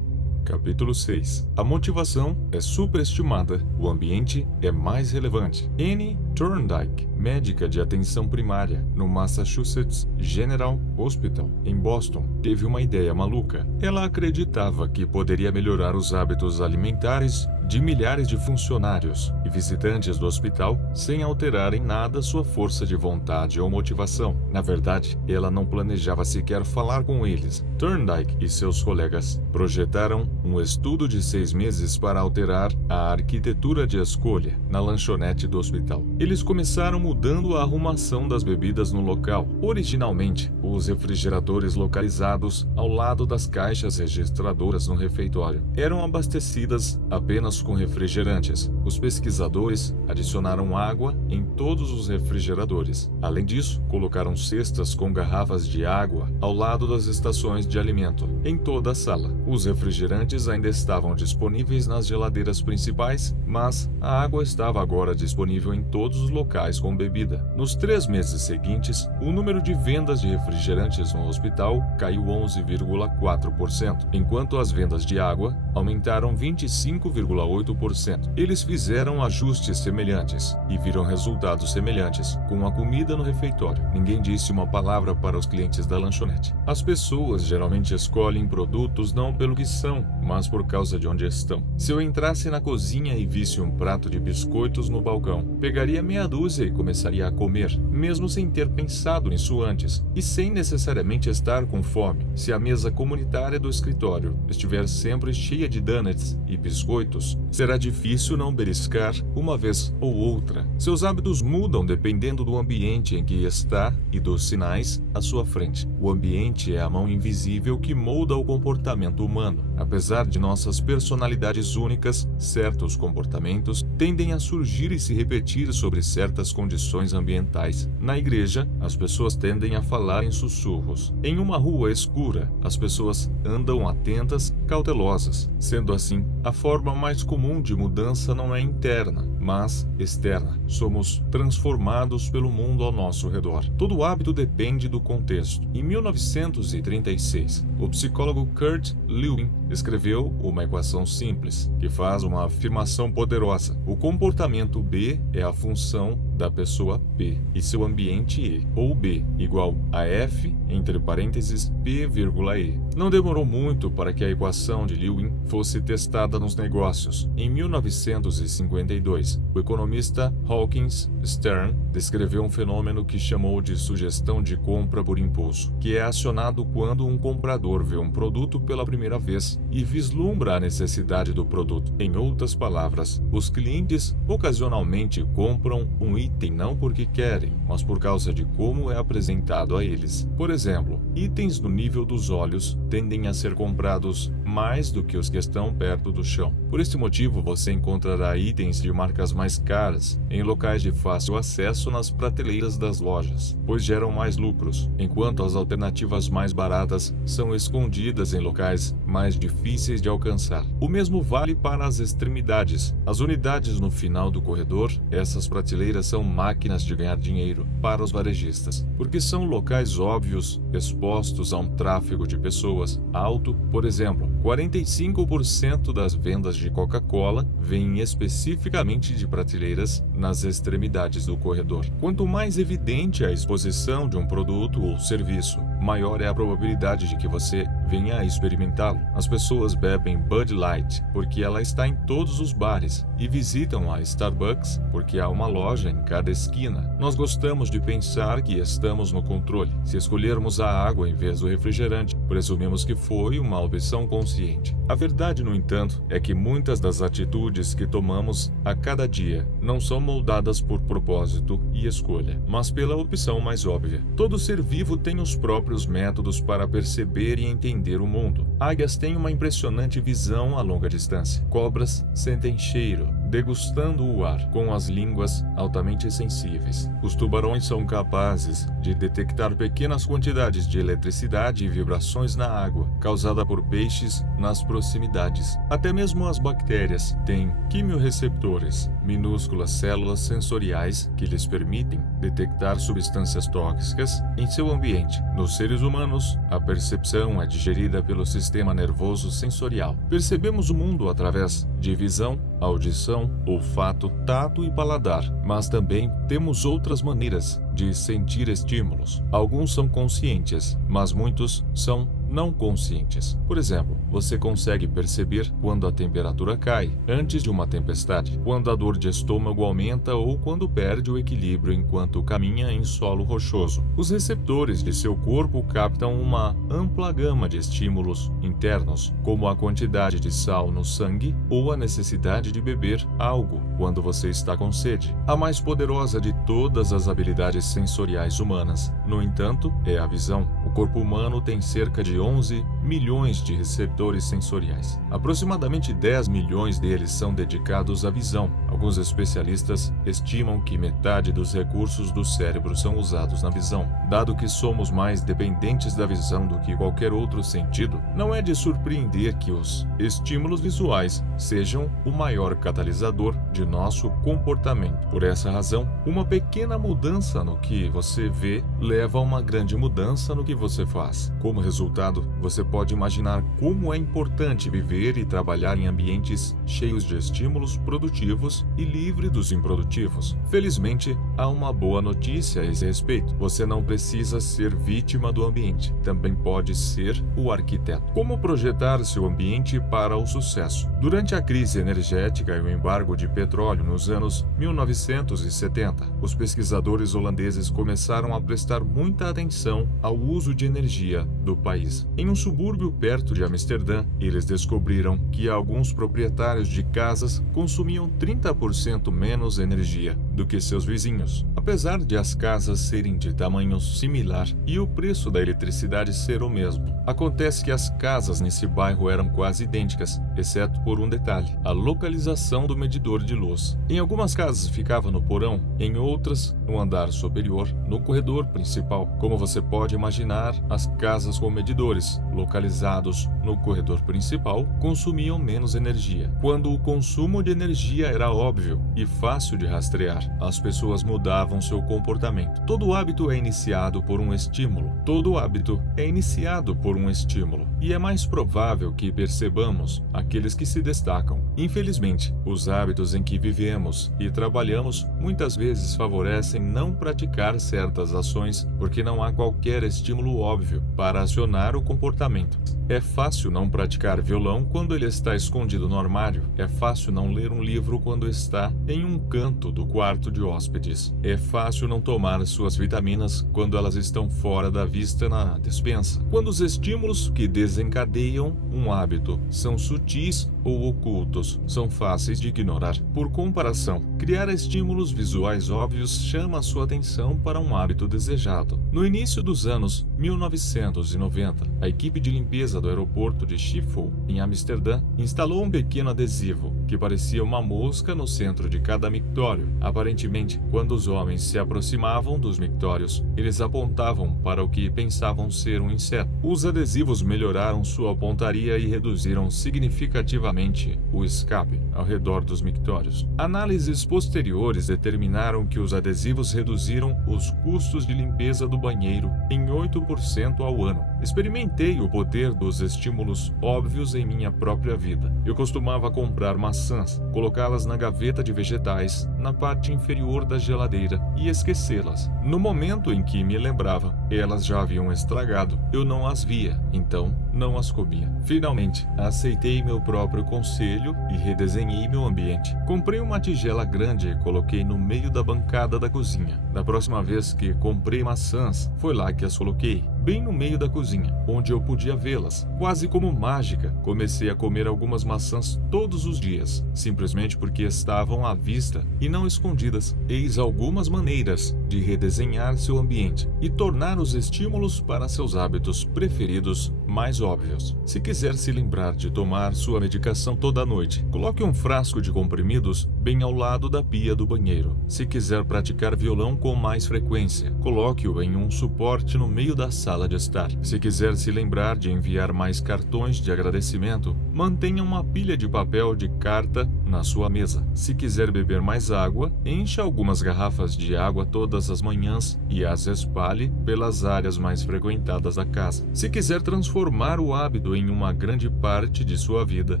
Capítulo 6. A motivação é superestimada, o ambiente é mais relevante. Annie Thorndike, médica de atenção primária no Massachusetts General Hospital, em Boston, teve uma ideia maluca. Ela acreditava que poderia melhorar os hábitos alimentares de milhares de funcionários e visitantes do hospital sem alterar em nada sua força de vontade ou motivação. Na verdade, ela não planejava sequer falar com eles. Thorndike e seus colegas projetaram um estudo de 6 meses para alterar a arquitetura de escolha na lanchonete do hospital. Eles começaram mudando a arrumação das bebidas no local. Originalmente, os refrigeradores localizados ao lado das caixas registradoras no refeitório eram abastecidas apenas com refrigerantes. Os pesquisadores adicionaram água em todos os refrigeradores. Além disso, colocaram cestas com garrafas de água ao lado das estações de alimento, em toda a sala. Os refrigerantes ainda estavam disponíveis nas geladeiras principais, mas a água estava agora disponível em todos os locais com bebida. Nos 3 meses seguintes, o número de vendas de refrigerantes no hospital caiu 11,4%, enquanto as vendas de água aumentaram 25,8%. Eles fizeram ajustes semelhantes e viram resultados semelhantes com a comida no refeitório. Ninguém disse uma palavra para os clientes da lanchonete. As pessoas geralmente escolhem produtos não pelo que são, mas por causa de onde estão. Se eu entrasse na cozinha e visse um prato de biscoitos no balcão, pegaria meia dúzia e começaria a comer, mesmo sem ter pensado nisso antes e sem necessariamente estar com fome. Se a mesa comunitária do escritório estiver sempre cheia de donuts e biscoitos, anos, será difícil não beliscar uma vez ou outra. Seus hábitos mudam dependendo do ambiente em que está e dos sinais à sua frente. O ambiente é a mão invisível que molda o comportamento humano. Apesar de nossas personalidades únicas, certos comportamentos tendem a surgir e se repetir sobre certas condições ambientais. Na igreja, as pessoas tendem a falar em sussurros. Em uma rua escura, as pessoas andam atentas, cautelosas. Sendo assim, a forma mais comum de mudança não é interna, mas externa. Somos transformados pelo mundo ao nosso redor. Todo hábito depende do contexto. Em 1936, o psicólogo Kurt Lewin escreveu uma equação simples, que faz uma afirmação poderosa. O comportamento B é a função da pessoa P e seu ambiente E, ou B igual a F, entre parênteses, P, E. Não demorou muito para que a equação de Lewin fosse testada nos negócios. Em 1952, o economista Hawkins Stern descreveu um fenômeno que chamou de sugestão de compra por impulso, que é acionado quando um comprador vê um produto pela primeira vez e vislumbra a necessidade do produto. Em outras palavras, os clientes ocasionalmente compram um item não porque querem, mas por causa de como é apresentado a eles. Por exemplo, itens no nível dos olhos tendem a ser comprados mais do que os que estão perto do chão. Por este motivo, você encontrará itens de marcas mais caras em locais de fácil acesso nas prateleiras das lojas, pois geram mais lucros, enquanto as alternativas mais baratas são escondidas em locais mais difíceis de alcançar. O mesmo vale para as extremidades. As unidades no final do corredor, essas prateleiras são máquinas de ganhar dinheiro para os varejistas, porque são locais óbvios expostos a um tráfego de pessoas alto. Por exemplo, 45% das vendas de Coca-Cola vêm especificamente de prateleiras nas extremidades do corredor. Quanto mais evidente a exposição de um produto ou serviço, maior é a probabilidade de que você venha a experimentá-lo. As pessoas bebem Bud Light porque ela está em todos os bares e visitam a Starbucks porque há uma loja em cada esquina. Nós gostamos de pensar que estamos no controle. Se escolhermos a água em vez do refrigerante, presumimos que foi uma opção consciente. A verdade, no entanto, é que muitas das atitudes que tomamos a cada dia não são moldadas por propósito e escolha, mas pela opção mais óbvia. Todo ser vivo tem os próprios métodos para perceber e entender o mundo. Águias têm uma impressionante visão a longa distância. Cobras sentem cheiro, degustando o ar com as línguas altamente sensíveis. Os tubarões são capazes de detectar pequenas quantidades de eletricidade e vibrações na água, causada por peixes nas proximidades. Até mesmo as bactérias têm quimiorreceptores, minúsculas células sensoriais que lhes permitem detectar substâncias tóxicas em seu ambiente. Nos seres humanos, a percepção é digerida pelo sistema nervoso sensorial. Percebemos o mundo através de visão, audição, olfato, tato e paladar, mas também temos outras maneiras de sentir estímulos. Alguns são conscientes, mas muitos são não conscientes. Por exemplo, você consegue perceber quando a temperatura cai antes de uma tempestade, quando a dor de estômago aumenta ou quando perde o equilíbrio enquanto caminha em solo rochoso. Os receptores de seu corpo captam uma ampla gama de estímulos internos, como a quantidade de sal no sangue ou a necessidade de beber algo quando você está com sede. A mais poderosa de todas as habilidades sensoriais humanas, no entanto, é a visão. O corpo humano tem cerca de 11 milhões de receptores sensoriais. Aproximadamente 10 milhões deles são dedicados à visão. Alguns especialistas estimam que metade dos recursos do cérebro são usados na visão. Dado que somos mais dependentes da visão do que qualquer outro sentido, não é de surpreender que os estímulos visuais sejam o maior catalisador de nosso comportamento. Por essa razão, uma pequena mudança no que você vê leva a uma grande mudança no que você faz. Como resultado, você pode imaginar como é importante viver e trabalhar em ambientes cheios de estímulos produtivos e livre dos improdutivos. Felizmente, há uma boa notícia a esse respeito. Você não precisa ser vítima do ambiente. Também pode ser o arquiteto. Como projetar seu ambiente para o sucesso? Durante a crise energética e o embargo de petróleo nos anos 1970, os pesquisadores holandeses começaram a prestar muita atenção ao uso de energia do país. Em um subúrbio perto de Amsterdã, eles descobriram que alguns proprietários de casas consumiam 30% menos energia do que seus vizinhos, apesar de as casas serem de tamanho similar e o preço da eletricidade ser o mesmo. Acontece que as casas nesse bairro eram quase idênticas, exceto por um detalhe: a localização do medidor de luz. Em algumas casas ficava no porão, em outras no andar superior, no corredor principal. Como você pode imaginar, as casas com medidores localizados no corredor principal consumiam menos energia. Quando o consumo de energia era óbvio e fácil de rastrear, as pessoas mudavam seu comportamento. Todo hábito é iniciado por um estímulo. Todo hábito é iniciado por um estímulo. E é mais provável que percebamos aqueles que se destacam. Infelizmente, os hábitos em que vivemos e trabalhamos muitas vezes favorecem não praticar certas ações porque não há qualquer estímulo óbvio para acionar o comportamento. É fácil não praticar violão quando ele está escondido no armário. É fácil não ler um livro quando está em um canto do quarto de hóspedes. É fácil não tomar suas vitaminas quando elas estão fora da vista na despensa. Quando os estímulos que desencadeiam um hábito são sutis ou ocultos, são fáceis de ignorar. Por comparação, criar estímulos visuais óbvios chama a sua atenção para um hábito desejado. No início dos anos 1990, a equipe de limpeza do aeroporto de Schiphol, em Amsterdã, instalou um pequeno adesivo que parecia uma mosca no centro de cada mictório. Aparentemente, quando os homens se aproximavam dos mictórios, eles apontavam para o que pensavam ser um inseto. Os adesivos melhoraram sua pontaria e reduziram significativamente o escape ao redor dos mictórios. Análises posteriores determinaram que os adesivos reduziram os custos de limpeza do banheiro em 8% ao ano. Experimentei o poder dos estímulos óbvios em minha própria vida. Eu costumava comprar maçãs, colocá-las na gaveta de vegetais, na parte inferior da geladeira e esquecê-las. No momento em que me lembrava, elas já haviam estragado. Eu não as via, então não as comia. Finalmente, aceitei meu próprio conselho e redesenhei meu ambiente. Comprei uma tigela grande e coloquei no meio da bancada da cozinha. Da próxima vez que comprei maçãs, foi lá que as coloquei, bem no meio da cozinha, onde eu podia vê-las. Quase como mágica, comecei a comer algumas maçãs todos os dias, simplesmente porque estavam à vista e não escondidas. Eis algumas maneiras de redesenhar seu ambiente e tornar os estímulos para seus hábitos preferidos mais óbvios. Se quiser se lembrar de tomar sua medicação toda noite, coloque um frasco de comprimidos bem ao lado da pia do banheiro. Se quiser praticar violão com mais frequência, coloque-o em um suporte no meio da sala de estar. Se quiser se lembrar de enviar mais cartões de agradecimento, mantenha uma pilha de papel de carta na sua mesa. Se quiser beber mais água, encha algumas garrafas de água todas as manhãs e as espalhe pelas áreas mais frequentadas da casa. Se quiser transformar o hábito em uma grande parte de sua vida,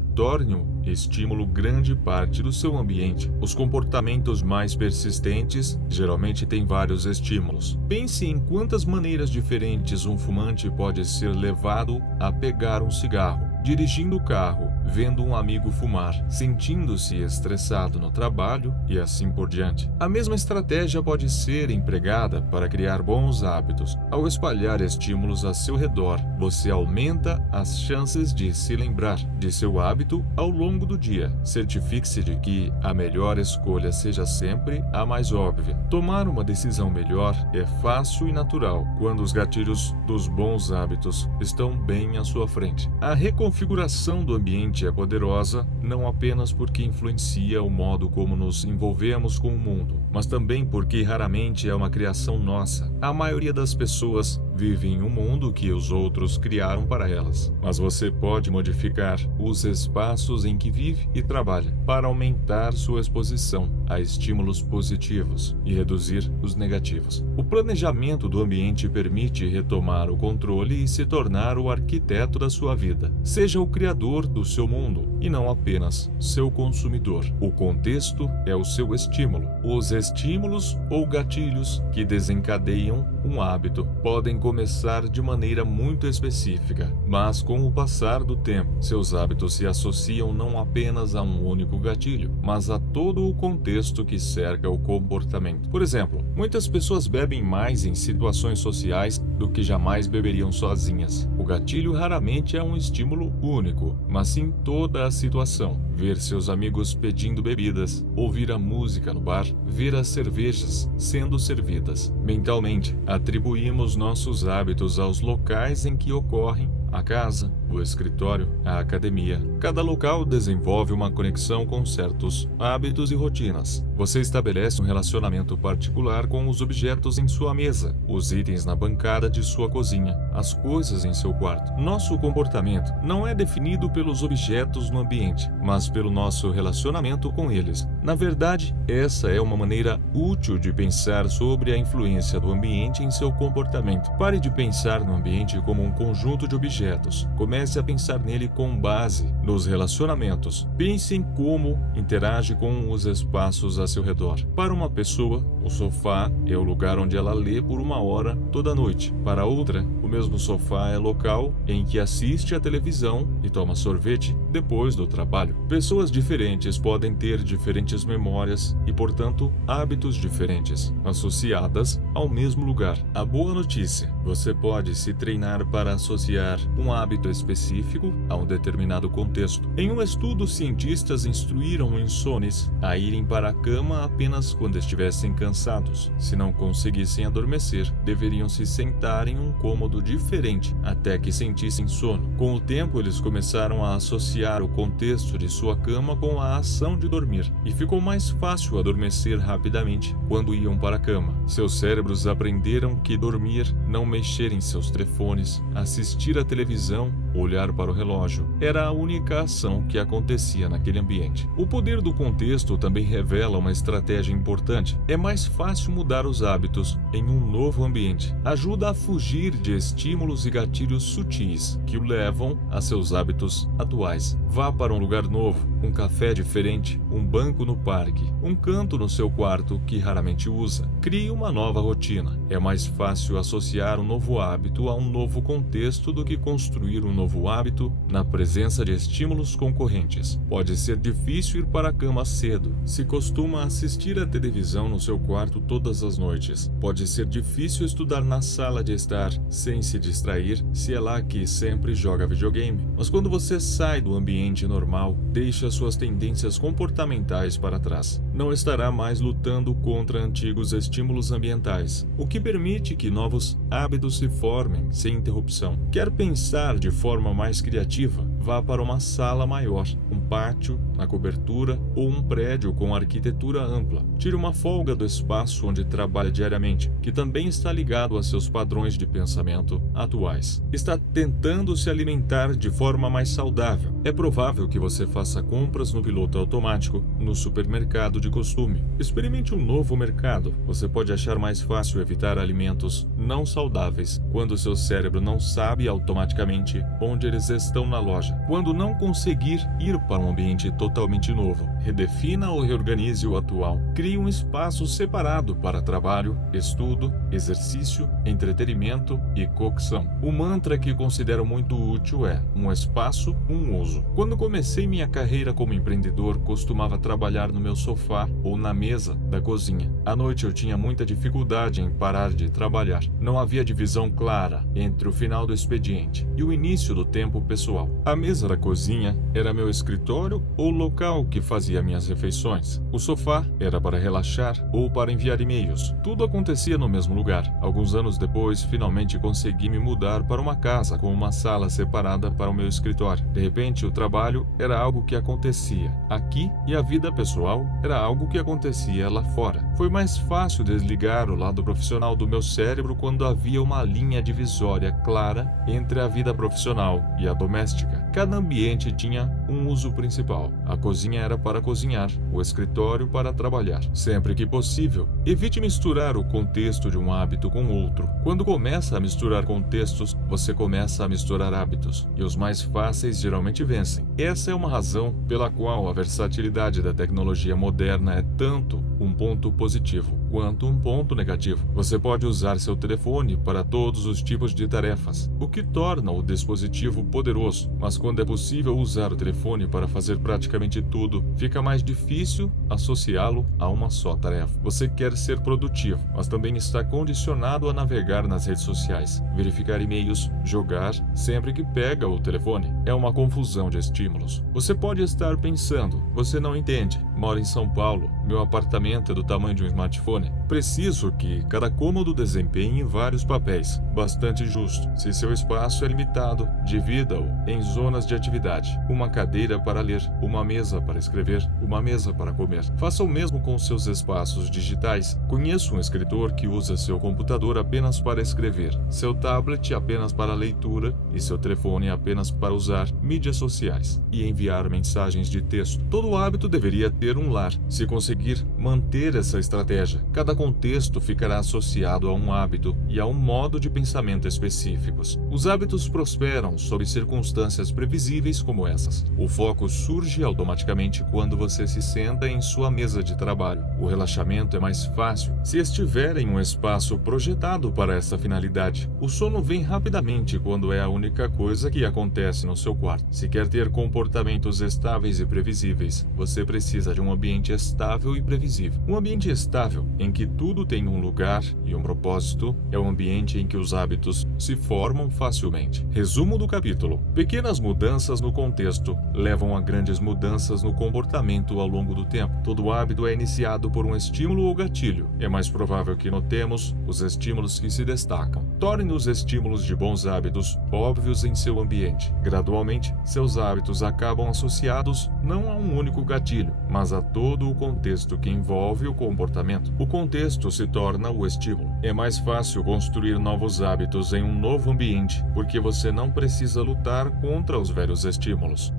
torne-o estímulo grande parte do seu ambiente. Os comportamentos mais persistentes geralmente têm vários estímulos. Pense em quantas maneiras diferentes um fumante pode ser levado a pegar um cigarro, dirigindo o carro, vendo um amigo fumar, sentindo-se estressado no trabalho e assim por diante. A mesma estratégia pode ser empregada para criar bons hábitos. Ao espalhar estímulos a seu redor, você aumenta as chances de se lembrar de seu hábito ao longo do dia. Certifique-se de que a melhor escolha seja sempre a mais óbvia. Tomar uma decisão melhor é fácil e natural quando os gatilhos dos bons hábitos estão bem à sua frente. A reconfiguração do ambiente é poderosa não apenas porque influencia o modo como nos envolvemos com o mundo, mas também porque raramente é uma criação nossa. A maioria das pessoas vive em um mundo que os outros criaram para elas, mas você pode modificar os espaços em que vive e trabalha para aumentar sua exposição a estímulos positivos e reduzir os negativos. O planejamento do ambiente permite retomar o controle e se tornar o arquiteto da sua vida. Seja o criador do seu mundo e não apenas seu consumidor. O contexto é o seu estímulo. Os estímulos ou gatilhos que desencadeiam um hábito podem começar de maneira muito específica, mas com o passar do tempo, seus hábitos se associam não apenas a um único gatilho, mas a todo o contexto que cerca o comportamento. Por exemplo, muitas pessoas bebem mais em situações sociais do que jamais beberiam sozinhas. O gatilho raramente é um estímulo único, mas sim toda a situação. Ver seus amigos pedindo bebidas, ouvir a música no bar, ver as cervejas sendo servidas. Mentalmente, atribuímos nossos hábitos aos locais em que ocorrem: a casa, o escritório, a academia. Cada local desenvolve uma conexão com certos hábitos e rotinas. Você estabelece um relacionamento particular com os objetos em sua mesa, os itens na bancada de sua cozinha, as coisas em seu quarto. Nosso comportamento não é definido pelos objetos no ambiente, mas pelo nosso relacionamento com eles. Na verdade, essa é uma maneira útil de pensar sobre a influência do ambiente em seu comportamento. Pare de pensar no ambiente como um conjunto de objetos. Comece a pensar nele com base nos relacionamentos. Pense em como interage com os espaços a seu redor. Para uma pessoa, o sofá é o lugar onde ela lê por uma hora toda noite. Para outra, o mesmo sofá é local em que assiste à televisão e toma sorvete depois do trabalho. Pessoas diferentes podem ter diferentes memórias e, portanto, hábitos diferentes, associadas ao mesmo lugar. A boa notícia: você pode se treinar para associar um hábito específico a um determinado contexto. Em um estudo, cientistas instruíram insônios a irem para a cama apenas quando estivessem cansados. Se não conseguissem adormecer, deveriam se sentar em um cômodo diferente até que sentissem sono. Com o tempo, eles começaram a associar o contexto de sua cama com a ação de dormir, e ficou mais fácil adormecer rapidamente quando iam para a cama. Seus cérebros aprenderam que dormir, não mexer em seus telefones, assistir à televisão, olhar para o relógio, era a única ação que acontecia naquele ambiente. O poder do contexto também revela uma estratégia importante. É mais fácil mudar os hábitos em um novo ambiente. Ajuda a fugir de estímulos e gatilhos sutis que o levam a seus hábitos atuais. Vá para um lugar novo, um café diferente, um banco no parque, um canto no seu quarto que raramente usa. Crie uma nova rotina. É mais fácil associar um novo hábito a um novo contexto do que construir um novo hábito na presença de estímulos concorrentes. Pode ser difícil ir para a cama cedo, se costuma assistir à televisão no seu quarto todas as noites. Pode ser difícil estudar na sala de estar sem se distrair, se é lá que sempre joga videogame. Mas quando você sai do ambiente normal, deixa suas tendências comportamentais para trás. Não estará mais lutando contra antigos estímulos ambientais, o que permite que novos hábitos se formem sem interrupção. Quer pensar de forma mais criativa? Vá para uma sala maior, um pátio na cobertura ou um prédio com arquitetura ampla. Tire uma folga do espaço onde trabalha diariamente, que também está ligado a seus padrões de pensamento atuais. Está tentando se alimentar de forma mais saudável. É provável que você faça compras no piloto automático no supermercado de costume. Experimente um novo mercado. Você pode achar mais fácil evitar alimentos não saudáveis quando seu cérebro não sabe automaticamente onde eles estão na loja. Quando não conseguir ir para um ambiente totalmente novo, redefina ou reorganize o atual. Crie um espaço separado para trabalho, estudo, exercício, entretenimento e cocção. O mantra que considero muito útil é: um espaço, um uso. Quando comecei minha carreira como empreendedor, costumava trabalhar no meu sofá ou na mesa da cozinha. À noite eu tinha muita dificuldade em parar de trabalhar. Não havia divisão clara entre o final do expediente e o início do tempo pessoal. A mesa da cozinha era meu escritório ou local que fazia minhas refeições. O sofá era para relaxar ou para enviar e-mails. Tudo acontecia no mesmo lugar. Alguns anos depois, finalmente consegui me mudar para uma casa com uma sala separada para o meu escritório. De repente, o trabalho era algo que acontecia aqui e a vida pessoal era algo que acontecia lá fora. Foi mais fácil desligar o lado profissional do meu cérebro quando havia uma linha divisória clara entre a vida profissional e a doméstica. Cada ambiente tinha um uso principal. A cozinha era para cozinhar, o escritório para trabalhar. Sempre que possível, evite misturar o contexto de um hábito com outro. Quando começa a misturar contextos, você começa a misturar hábitos, e os mais fáceis geralmente vencem. Essa é uma razão pela qual a versatilidade da tecnologia moderna é tanto um ponto positivo quanto um ponto negativo. Você pode usar seu telefone para todos os tipos de tarefas, o que torna o dispositivo poderoso, mas quando é possível usar o telefone para fazer praticamente tudo, fica mais difícil associá-lo a uma só tarefa. Você quer ser produtivo, mas também está condicionado a navegar nas redes sociais, verificar e-mails, jogar sempre que pega o telefone. É uma confusão de estímulos. Você pode estar pensando, você não entende, moro em São Paulo, meu apartamento é do tamanho de um smartphone. Preciso que cada cômodo desempenhe vários papéis, bastante justo. Se seu espaço é limitado, divida-o em zonas de atividade. Uma cadeira para ler, uma mesa para escrever, uma mesa para comer. Faça o mesmo com seus espaços digitais. Conheço um escritor que usa seu computador apenas para escrever, seu tablet apenas para leitura e seu telefone apenas para usar mídias sociais e enviar mensagens de texto. Todo hábito deveria ter um lar. Se conseguir manter essa estratégia, cada contexto ficará associado a um hábito e a um modo de pensamento específicos. Os hábitos prosperam sob circunstâncias previsíveis como essas. O foco surge automaticamente quando você se senta em sua mesa de trabalho. O relaxamento é mais fácil se estiver em um espaço projetado para essa finalidade. O sono vem rapidamente quando é a única coisa que acontece no seu quarto. Se quer ter comportamentos estáveis e previsíveis, você precisa de um ambiente estável e previsível. Um ambiente estável, em que tudo tem um lugar e um propósito, é um ambiente em que os hábitos se formam facilmente. Resumo do capítulo: pequenas mudanças no contexto levam a grandes mudanças no comportamento ao longo do tempo. Todo hábito é iniciado por um estímulo ou gatilho. É mais provável que notemos os estímulos que se destacam. Torne os estímulos de bons hábitos óbvios em seu ambiente. Gradualmente, seus hábitos acabam associados não a um único gatilho, mas a todo o contexto que envolve o comportamento. O contexto se torna o estímulo. É mais fácil construir novos hábitos em um novo ambiente, porque você não precisa lutar contra os velhos estímulos.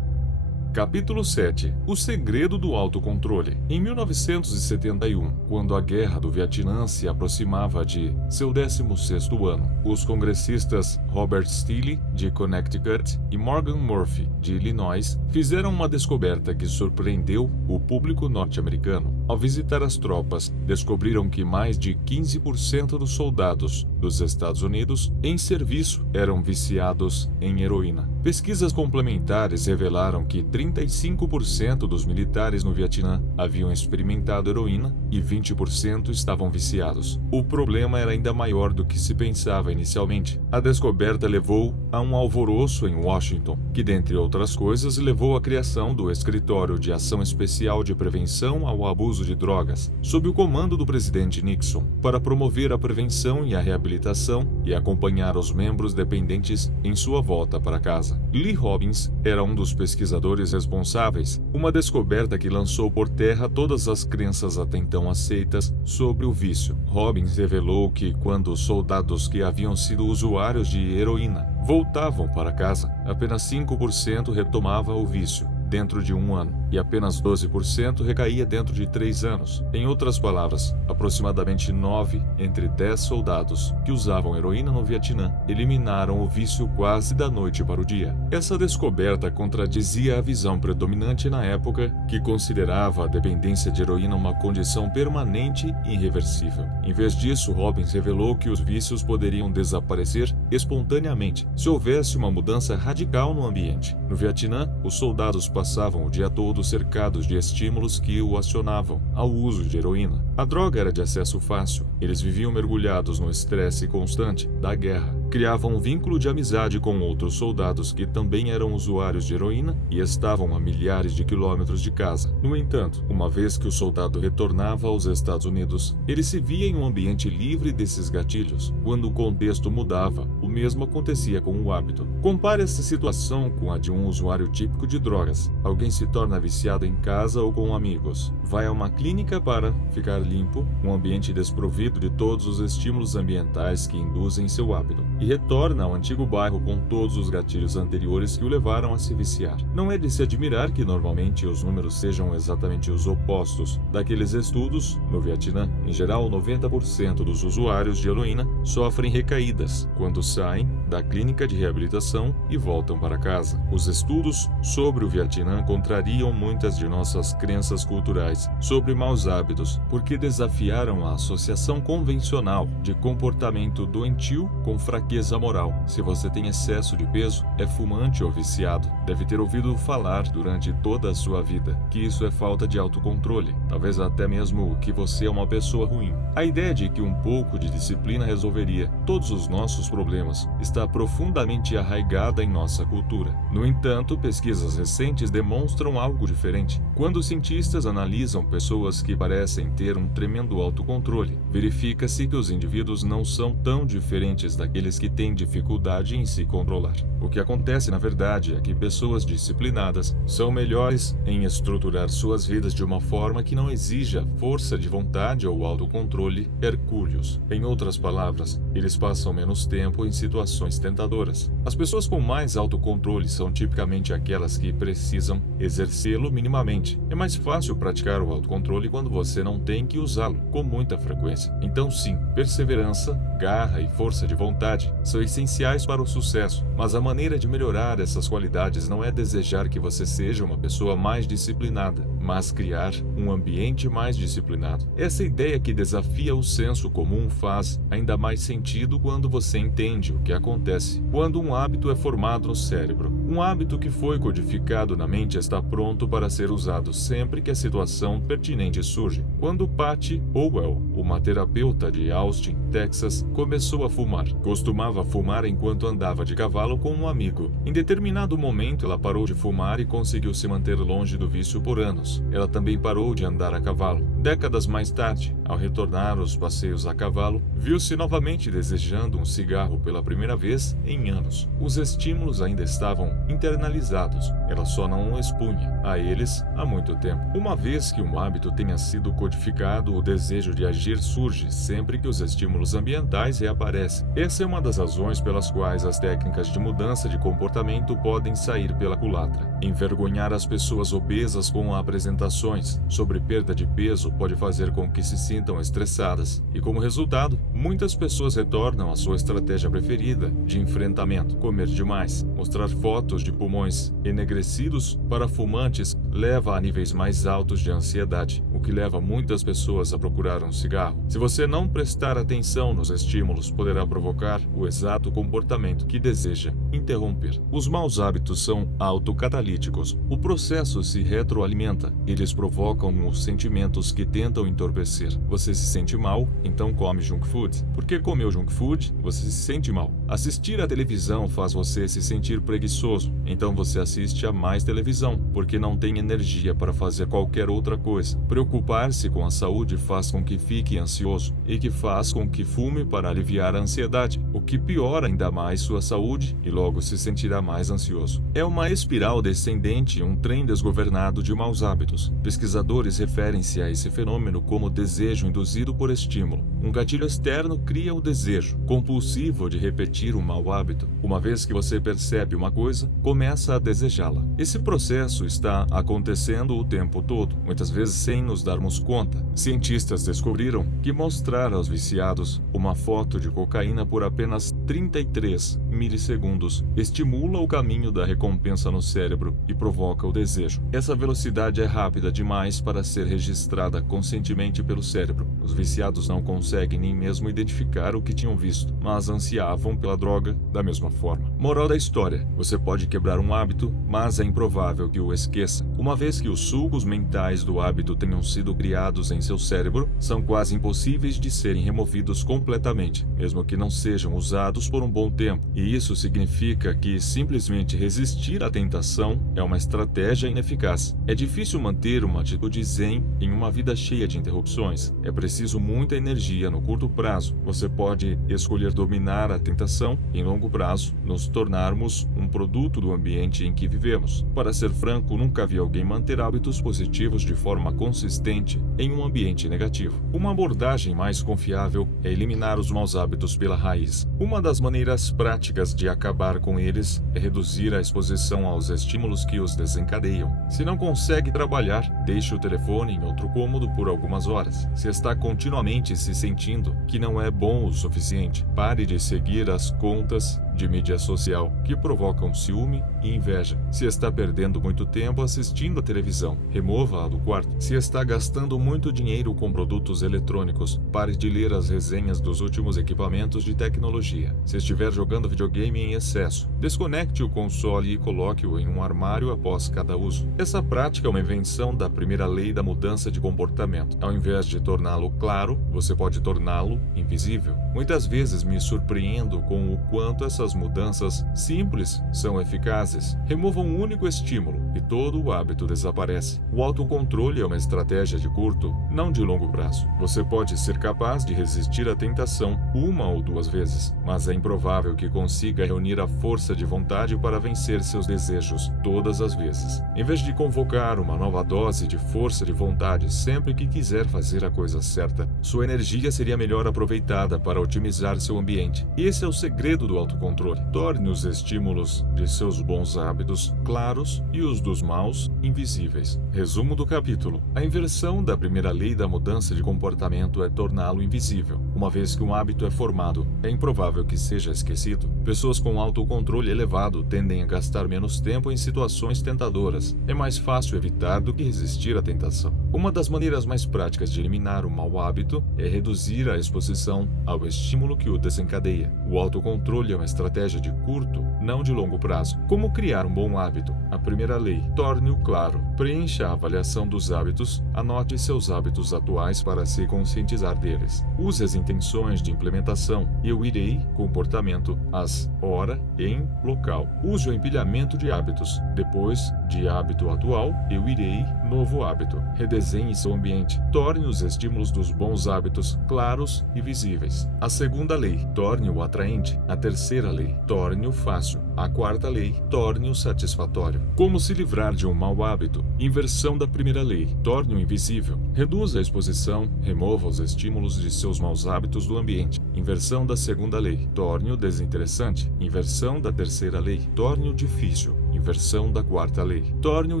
Capítulo 7. O segredo do autocontrole. Em 1971, quando a Guerra do Vietnã se aproximava de seu 16º ano, os congressistas Robert Steele, de Connecticut, e Morgan Murphy, de Illinois, fizeram uma descoberta que surpreendeu o público norte-americano. Ao visitar as tropas, descobriram que mais de 15% dos soldados dos Estados Unidos em serviço eram viciados em heroína. Pesquisas complementares revelaram que 35% dos militares no Vietnã haviam experimentado heroína e 20% estavam viciados. O problema era ainda maior do que se pensava inicialmente. A descoberta levou a um alvoroço em Washington, que, dentre outras coisas, levou à criação do Escritório de Ação Especial de Prevenção ao Abuso de Drogas, sob o comando do presidente Nixon, para promover a prevenção e a reabilitação e acompanhar os membros dependentes em sua volta para casa. Lee Robbins era um dos pesquisadores responsáveis, uma descoberta que lançou por terra todas as crenças até então aceitas sobre o vício. Robbins revelou que quando soldados que haviam sido usuários de heroína voltavam para casa, apenas 5% retomava o vício dentro de um ano e apenas 12% recaía dentro de 3 anos. Em outras palavras, aproximadamente 9 entre 10 soldados que usavam heroína no Vietnã eliminaram o vício quase da noite para o dia. Essa descoberta contradizia a visão predominante na época, que considerava a dependência de heroína uma condição permanente e irreversível. Em vez disso, Robbins revelou que os vícios poderiam desaparecer espontaneamente se houvesse uma mudança radical no ambiente. No Vietnã, os soldados passavam o dia todo cercados de estímulos que o acionavam ao uso de heroína. A droga era de acesso fácil. Eles viviam mergulhados no estresse constante da guerra. Criavam um vínculo de amizade com outros soldados que também eram usuários de heroína e estavam a milhares de quilômetros de casa. No entanto, uma vez que o soldado retornava aos Estados Unidos, ele se via em um ambiente livre desses gatilhos. Quando o contexto mudava, o mesmo acontecia com o hábito. Compare essa situação com a de um usuário típico de drogas. Alguém se torna viciado em casa ou com amigos. Vai a uma clínica para ficar limpo, um ambiente desprovido de todos os estímulos ambientais que induzem seu hábito. e retorna ao antigo bairro com todos os gatilhos anteriores que o levaram a se viciar. Não é de se admirar que normalmente os números sejam exatamente os opostos daqueles estudos. No Vietnã, em geral, 90% dos usuários de heroína sofrem recaídas quando saem da clínica de reabilitação e voltam para casa. Os estudos sobre o Vietnã contrariam muitas de nossas crenças culturais sobre maus hábitos, porque desafiaram a associação convencional de comportamento doentio com fraqueza moral. Se você tem excesso de peso, é fumante ou viciado. Deve ter ouvido falar durante toda a sua vida que isso é falta de autocontrole, talvez até mesmo que você é uma pessoa ruim. A ideia de que um pouco de disciplina resolveria todos os nossos problemas está profundamente arraigada em nossa cultura. No entanto, pesquisas recentes demonstram algo diferente. Quando cientistas analisam pessoas que parecem ter um tremendo autocontrole, verifica-se que os indivíduos não são tão diferentes daqueles que têm dificuldade em se controlar. O que acontece, na verdade, é que pessoas disciplinadas são melhores em estruturar suas vidas de uma forma que não exija força de vontade ou autocontrole hercúleos. Em outras palavras, eles passam menos tempo em situações tentadoras. As pessoas com mais autocontrole são tipicamente aquelas que precisam exercê-lo minimamente. É mais fácil praticar o autocontrole quando você não tem que usá-lo com muita frequência. Então, sim, perseverança, garra e força de vontade são essenciais para o sucesso, mas a maneira de melhorar essas qualidades não é desejar que você seja uma pessoa mais disciplinada, mas criar um ambiente mais disciplinado. Essa ideia que desafia o senso comum faz ainda mais sentido quando você entende o que acontece quando um hábito é formado no cérebro. Um hábito que foi codificado na mente está pronto para ser usado sempre que a situação pertinente surge. Quando Patty Howell, uma terapeuta de Austin, Texas, começou a fumar. Costumava fumar enquanto andava de cavalo com um amigo. Em determinado momento, ela parou de fumar e conseguiu se manter longe do vício por anos. Ela também parou de andar a cavalo. Décadas mais tarde, ao retornar aos passeios a cavalo, viu-se novamente desejando um cigarro pela primeira vez em anos. Os estímulos ainda estavam internalizados. Ela só não expunha a eles há muito tempo. Uma vez que um hábito tenha sido codificado, o desejo de agir surge sempre que os estímulos ambientais reaparecem. Essa é uma das razões pelas quais as técnicas de mudança de comportamento podem sair pela culatra. Envergonhar as pessoas obesas com apresentações sobre perda de peso pode fazer com que se sintam estressadas e, como resultado, muitas pessoas retornam à sua estratégia preferida de enfrentamento: comer demais. Mostrar fotos de pulmões enegrecidos para fumantes leva a níveis mais altos de ansiedade, o que leva muitas pessoas a procurar um cigarro. Se você não prestar atenção nos estímulos, poderá provocar o exato comportamento que deseja interromper. Os maus hábitos são autocatalíticos. O processo se retroalimenta. Eles provocam os sentimentos que tentam entorpecer. Você se sente mal, então come junk food. Porque comeu junk food, você se sente mal. Assistir à televisão faz você se sentir preguiçoso, então você assiste a mais televisão, porque não tem energia para fazer qualquer outra coisa. Preocupar-se com a saúde faz com que fique ansioso, e que faz com que fume para aliviar a ansiedade, o que piora ainda mais sua saúde e logo se sentirá mais ansioso. É uma espiral descendente, um trem desgovernado de maus hábitos. Pesquisadores referem-se a esse fenômeno como desejo induzido por estímulo. Um gatilho externo cria o desejo compulsivo de repetir um mau hábito. Uma vez que você percebe uma coisa, começa a desejá-la. Esse processo está acontecendo o tempo todo, muitas vezes sem nos darmos conta. Cientistas descobriram que mostrar aos viciados uma foto de cocaína por apenas 33 milissegundos estimula o caminho da recompensa no cérebro e provoca o desejo. Essa velocidade é rápida demais para ser registrada conscientemente pelo cérebro. Os viciados não conseguem nem mesmo identificar o que tinham visto, mas ansiavam pela droga da mesma forma. Moral da história: você pode quebrar um hábito, mas é improvável que o esqueça. Uma vez que os sulcos mentais do hábito tenham sido criados em seu cérebro, são quase impossíveis de serem removidos completamente, mesmo que não sejam usados por um bom tempo. E isso significa que simplesmente resistir à tentação é uma estratégia ineficaz. É difícil manter uma atitude zen em uma vida cheia de interrupções. É preciso muita energia no curto prazo. Você pode escolher dominar a tentação em longo prazo, nos tornarmos um produto do ambiente em que vivemos. Para ser franco, nunca vi alguém manter hábitos positivos de forma consistente em um ambiente negativo. Uma abordagem mais confiável é eliminar os maus hábitos pela raiz. Uma das maneiras práticas de acabar com eles é reduzir a exposição aos estímulos que os desencadeiam. Se não consegue trabalhar, deixe o telefone em outro cômodo por algumas horas. Se está continuamente se sentindo que não é bom o suficiente, pare de seguir as contas de mídia social que provocam ciúme e inveja. Se está perdendo muito tempo assistindo a televisão, remova-a do quarto. Se está gastando muito dinheiro com produtos eletrônicos, pare de ler as resenhas dos últimos equipamentos de tecnologia. Se estiver jogando videogame em excesso, desconecte o console e coloque-o em um armário após cada uso. Essa prática é uma invenção da primeira lei da mudança de comportamento. Ao invés de torná-lo claro, você pode torná-lo invisível. Muitas vezes me surpreendo com o quanto essas mudanças simples são eficazes. Remova um único estímulo e todo o hábito desaparece. O autocontrole é uma estratégia de curto, não de longo prazo. Você pode ser capaz de resistir à tentação uma ou duas vezes, mas é improvável que consiga reunir a força de vontade para vencer seus desejos todas as vezes. Em vez de convocar uma nova dose de força de vontade sempre que quiser fazer a coisa certa, sua energia seria melhor aproveitada para otimizar seu ambiente. Esse é o segredo do autocontrole. Torne os estímulos de seus bons hábitos claros e os dos maus invisíveis. Resumo do capítulo. A inversão da primeira lei da mudança de comportamento é torná-lo invisível. Uma vez que um hábito é formado, é improvável que seja esquecido. Pessoas com autocontrole elevado tendem a gastar menos tempo em situações tentadoras. É mais fácil evitar do que resistir à tentação. Uma das maneiras mais práticas de eliminar o mau hábito é reduzir a exposição ao estímulo que o desencadeia. O autocontrole é uma estratégia de curto, não de longo prazo. Como criar um bom hábito? A primeira lei: torne-o claro. Preencha a avaliação dos hábitos, anote seus hábitos atuais para se conscientizar deles. Use as intenções de implementação. Eu irei, comportamento, as, hora, em, local. Use o empilhamento de hábitos. Depois de hábito atual, eu irei, novo hábito. Redesenhe seu ambiente. Torne os estímulos dos bons hábitos claros e visíveis. A segunda lei: torne-o atraente. A terceira lei: torne-o fácil. A quarta lei: torne-o satisfatório. Como se livrar de um mau hábito? Inversão da primeira lei: torne-o invisível. Reduza a exposição, remova os estímulos de seus maus hábitos do ambiente. Inversão da segunda lei: torne-o desinteressante. Inversão da terceira lei: torne-o difícil. Inversão da quarta lei: torne-o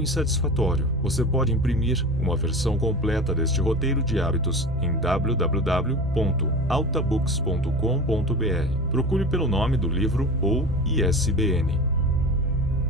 insatisfatório. Você pode imprimir uma versão completa deste roteiro de hábitos em www.altabooks.com.br. Procure pelo nome do livro ou ISBN.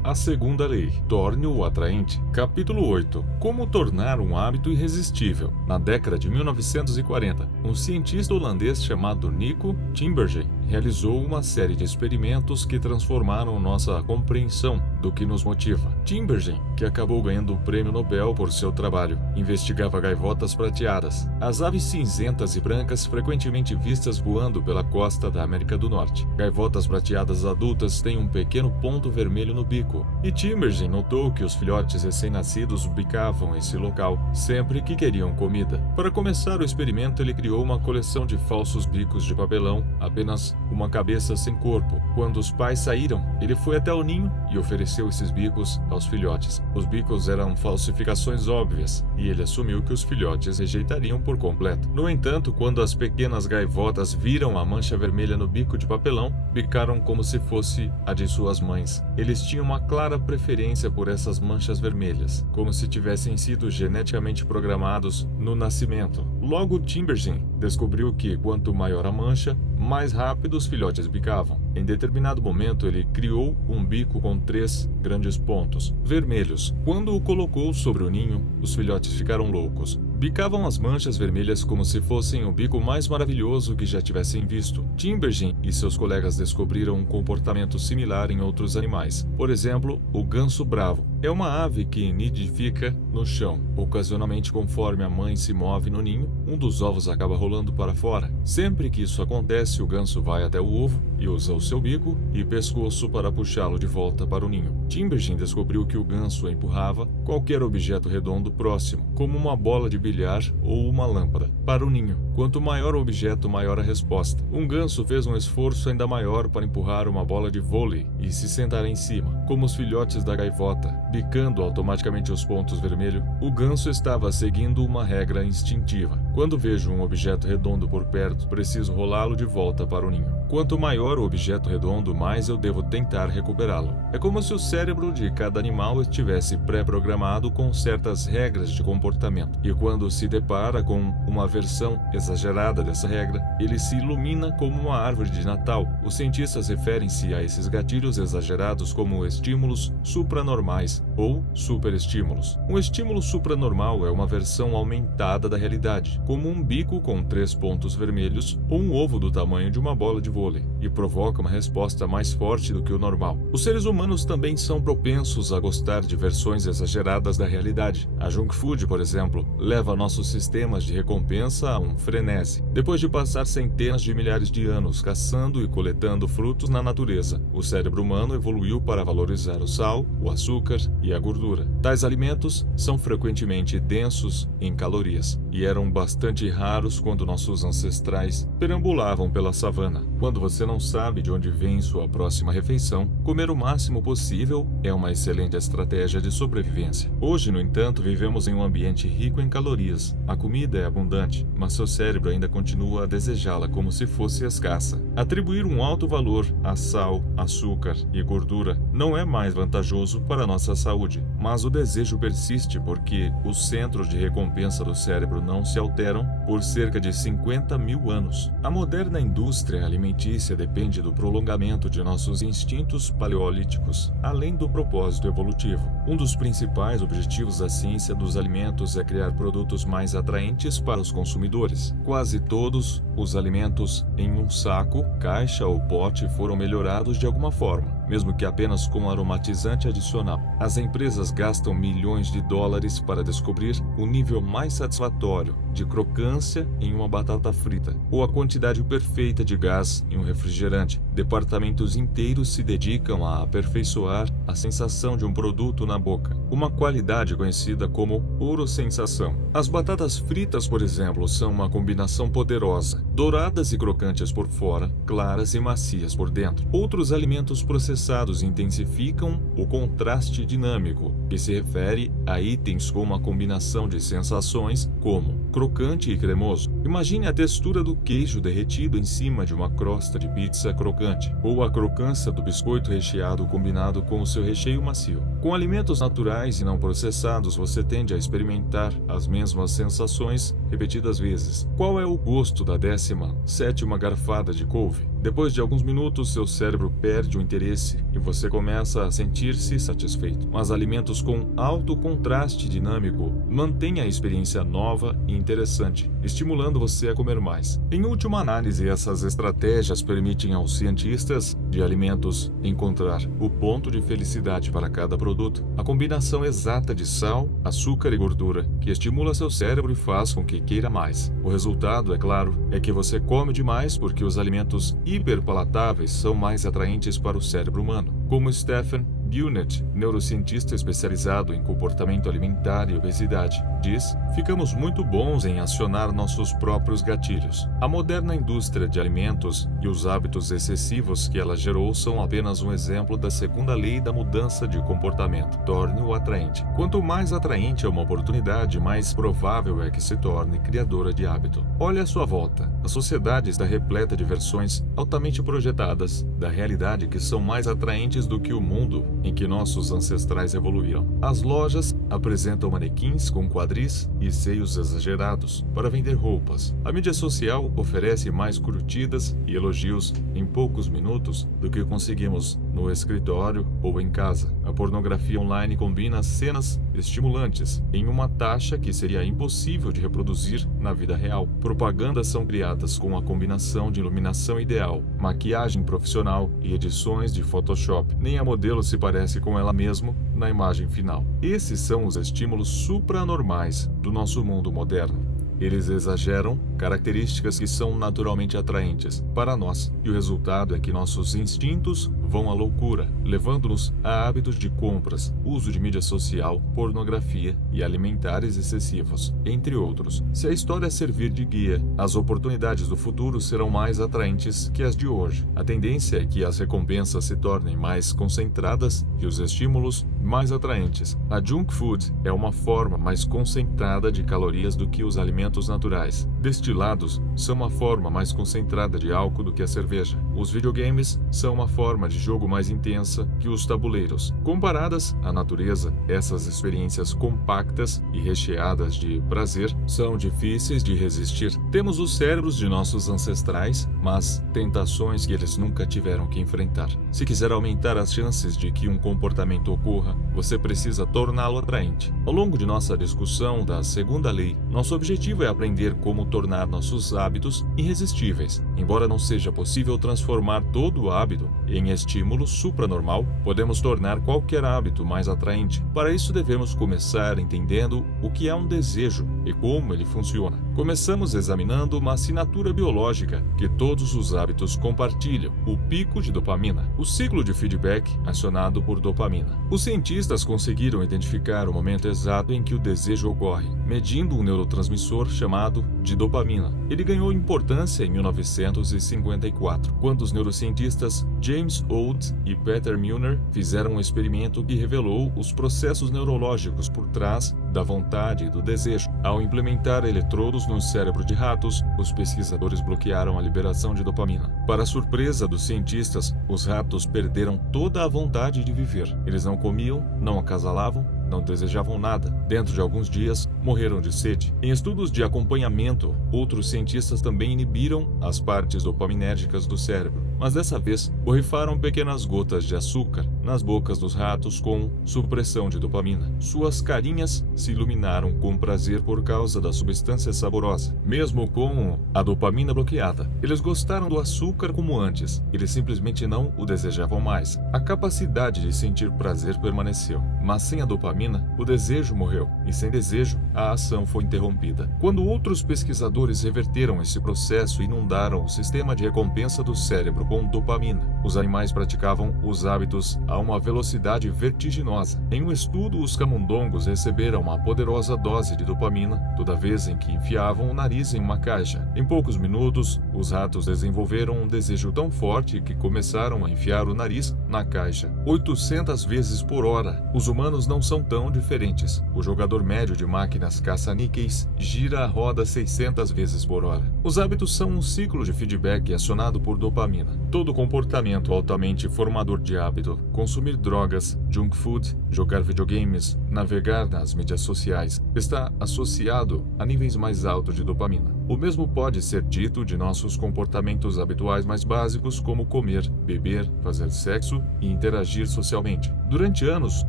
A segunda lei: torne-o atraente. Capítulo 8. Como tornar um hábito irresistível. Na década de 1940, um cientista holandês chamado Nico Timbergen realizou uma série de experimentos que transformaram nossa compreensão do que nos motiva. Timbergen, que acabou ganhando o prêmio Nobel por seu trabalho, investigava gaivotas prateadas, as aves cinzentas e brancas frequentemente vistas voando pela costa da América do Norte. Gaivotas prateadas adultas têm um pequeno ponto vermelho no bico, e Timbergen notou que os filhotes recém-nascidos bicavam esse local sempre que queriam comida. Para começar o experimento, ele criou uma coleção de falsos bicos de papelão, apenas uma cabeça sem corpo. Quando os pais saíram, ele foi até o ninho e ofereceu esses bicos aos filhotes. Os bicos eram falsificações óbvias, e ele assumiu que os filhotes rejeitariam por completo. No entanto, quando as pequenas gaivotas viram a mancha vermelha no bico de papelão, bicaram como se fosse a de suas mães. Eles tinham uma clara preferência por essas manchas vermelhas, como se tivessem sido geneticamente programados no nascimento. Logo, Timbergen descobriu que, quanto maior a mancha, mais rápido os filhotes bicavam. Em determinado momento, ele criou um bico com 3 grandes pontos vermelhos. Quando o colocou sobre o ninho, os filhotes ficaram loucos. Bicavam as manchas vermelhas como se fossem o bico mais maravilhoso que já tivessem visto. Timbergen e seus colegas descobriram um comportamento similar em outros animais. Por exemplo, o ganso bravo. É uma ave que nidifica no chão. Ocasionalmente, conforme a mãe se move no ninho, um dos ovos acaba rolando para fora. Sempre que isso acontece, o ganso vai até o ovo e usa o seu bico e pescoço para puxá-lo de volta para o ninho. Timbergen descobriu que o ganso empurrava qualquer objeto redondo próximo, como uma bola de bilhar ou uma lâmpada, para o ninho. Quanto maior o objeto, maior a resposta. Um ganso fez um esforço ainda maior para empurrar uma bola de vôlei e se sentar em cima. Como os filhotes da gaivota, bicando automaticamente os pontos vermelhos, o ganso estava seguindo uma regra instintiva. Quando vejo um objeto redondo por perto, preciso rolá-lo de volta para o ninho. Quanto maior o objeto redondo, mais eu devo tentar recuperá-lo. É como se o cérebro de cada animal estivesse pré-programado com certas regras de comportamento. E quando se depara com uma versão exagerada dessa regra, ele se ilumina como uma árvore de Natal. Os cientistas referem-se a esses gatilhos exagerados como estímulos supranormais ou superestímulos. Um estímulo supranormal é uma versão aumentada da realidade, como um bico com 3 pontos vermelhos ou um ovo do tamanho de uma bola de vôlei, e provoca uma resposta mais forte do que o normal. Os seres humanos também são propensos a gostar de versões exageradas da realidade. A junk food, por exemplo, leva nossos sistemas de recompensa a um frenesi. Depois de passar centenas de milhares de anos caçando e coletando frutos na natureza, o cérebro humano evoluiu para valorizar o sal, o açúcar e a gordura. Tais alimentos são frequentemente densos em calorias e eram bastante raros quando nossos ancestrais perambulavam pela savana. Quando você não sabe de onde vem sua próxima refeição, comer o máximo possível é uma excelente estratégia de sobrevivência. Hoje, no entanto, vivemos em um ambiente rico em calorias. A comida é abundante, mas seu cérebro ainda continua a desejá-la como se fosse escassa. Atribuir um alto valor a sal, açúcar e gordura não é mais vantajoso para a nossa saúde, mas o desejo persiste porque os centros de recompensa do cérebro não se alteram por cerca de 50 mil anos. A moderna indústria alimentícia depende do prolongamento de nossos instintos paleolíticos, além do propósito evolutivo. Um dos principais objetivos da ciência dos alimentos é criar produtos mais atraentes para os consumidores. Quase todos os alimentos em um saco, caixa ou pote foram melhorados de alguma forma, mesmo que apenas com aromatizante adicional. As empresas gastam milhões de dólares para descobrir o nível mais satisfatório de crocância em uma batata frita, ou a quantidade perfeita de gás em um refrigerante. Departamentos inteiros se dedicam a aperfeiçoar a sensação de um produto na boca, uma qualidade conhecida como orosensação. As batatas fritas, por exemplo, são uma combinação poderosa, douradas e crocantes por fora, claras e macias por dentro. Outros alimentos processados intensificam o contraste dinâmico, que se refere a itens com uma combinação de sensações como crocante e cremoso. Imagine a textura do queijo derretido em cima de uma crosta de pizza crocante, ou a crocância do biscoito recheado combinado com o seu recheio macio. Com alimentos naturais e não processados, você tende a experimentar as mesmas sensações repetidas vezes. Qual é o gosto da 17ª garfada de couve? Depois de alguns minutos, seu cérebro perde o interesse e você começa a sentir-se satisfeito. Mas alimentos com alto contraste dinâmico mantêm a experiência nova e interessante, estimulando você a comer mais. Em última análise, essas estratégias permitem aos cientistas de alimentos encontrar o ponto de felicidade para cada produto, a combinação exata de sal, açúcar e gordura, que estimula seu cérebro e faz com que queira mais. O resultado, é claro, é que você come demais porque os alimentos hiperpalatáveis são mais atraentes para o cérebro humano. Como Stephen Bunett, neurocientista especializado em comportamento alimentar e obesidade, diz: ficamos muito bons em acionar nossos próprios gatilhos. A moderna indústria de alimentos e os hábitos excessivos que ela gerou são apenas um exemplo da segunda lei da mudança de comportamento: torne-o atraente. Quanto mais atraente é uma oportunidade, mais provável é que se torne criadora de hábito. Olhe à sua volta. A sociedade está repleta de versões altamente projetadas da realidade que são mais atraentes do que o mundo em que nossos ancestrais evoluíram. As lojas apresentam manequins com quadris e seios exagerados para vender roupas. A mídia social oferece mais curtidas e elogios em poucos minutos do que conseguimos no escritório ou em casa. A pornografia online combina cenas estimulantes em uma taxa que seria impossível de reproduzir na vida real. Propagandas são criadas com a combinação de iluminação ideal, maquiagem profissional e edições de Photoshop. Nem a modelo se parece com ela mesma na imagem final. Esses são os estímulos supranormais do nosso mundo moderno. Eles exageram características que são naturalmente atraentes para nós, e o resultado é que nossos instintos vão à loucura, levando-nos a hábitos de compras, uso de mídia social, pornografia e alimentares excessivos, entre outros. Se a história servir de guia, as oportunidades do futuro serão mais atraentes que as de hoje. A tendência é que as recompensas se tornem mais concentradas e os estímulos mais atraentes. A junk food é uma forma mais concentrada de calorias do que os alimentos naturais. Destilados são uma forma mais concentrada de álcool do que a cerveja. Os videogames são uma forma de jogo mais intensa que os tabuleiros. Comparadas à natureza, essas experiências compactas e recheadas de prazer são difíceis de resistir. Temos os cérebros de nossos ancestrais, mas tentações que eles nunca tiveram que enfrentar. Se quiser aumentar as chances de que um comportamento ocorra, você precisa torná-lo atraente. Ao longo de nossa discussão da segunda lei, nosso objetivo é aprender como tornar nossos hábitos irresistíveis. Embora não seja possível transformar todo o hábito em estímulo supranormal, podemos tornar qualquer hábito mais atraente. Para isso, devemos começar entendendo o que é um desejo e como ele funciona. Começamos examinando uma assinatura biológica que todos os hábitos compartilham: o pico de dopamina, o ciclo de feedback acionado por dopamina. Os cientistas conseguiram identificar o momento exato em que o desejo ocorre, medindo um neurotransmissor chamado de dopamina. Ele ganhou importância em 1954, quando os neurocientistas James Old e Peter Milner fizeram um experimento que revelou os processos neurológicos por trás da vontade e do desejo. Ao implementar eletrodos no cérebro de ratos, os pesquisadores bloquearam a liberação de dopamina. Para a surpresa dos cientistas, os ratos perderam toda a vontade de viver. Eles não comiam, não acasalavam, não desejavam nada. Dentro de alguns dias, morreram de sede. Em estudos de acompanhamento, outros cientistas também inibiram as partes dopaminérgicas do cérebro, mas dessa vez borrifaram pequenas gotas de açúcar nas bocas dos ratos com supressão de dopamina. Suas carinhas se iluminaram com prazer por causa da substância saborosa. Mesmo com a dopamina bloqueada, eles gostaram do açúcar como antes. Eles simplesmente não o desejavam mais. A capacidade de sentir prazer permaneceu, mas sem a dopamina, o desejo morreu, e sem desejo, a ação foi interrompida. Quando outros pesquisadores reverteram esse processo e inundaram o sistema de recompensa do cérebro com dopamina, os animais praticavam os hábitos a uma velocidade vertiginosa. Em um estudo, os camundongos receberam uma poderosa dose de dopamina toda vez em que enfiavam o nariz em uma caixa. Em poucos minutos, os ratos desenvolveram um desejo tão forte que começaram a enfiar o nariz na caixa 800 vezes por hora. Os humanos não são tão diferentes. O jogador médio de máquinas caça-níqueis gira a roda 600 vezes por hora. Os hábitos são um ciclo de feedback acionado por dopamina. Todo comportamento altamente formador de hábito, consumir drogas, junk food, jogar videogames, navegar nas mídias sociais, está associado a níveis mais altos de dopamina. O mesmo pode ser dito de nossos comportamentos habituais mais básicos, como comer, beber, fazer sexo e interagir socialmente. Durante anos,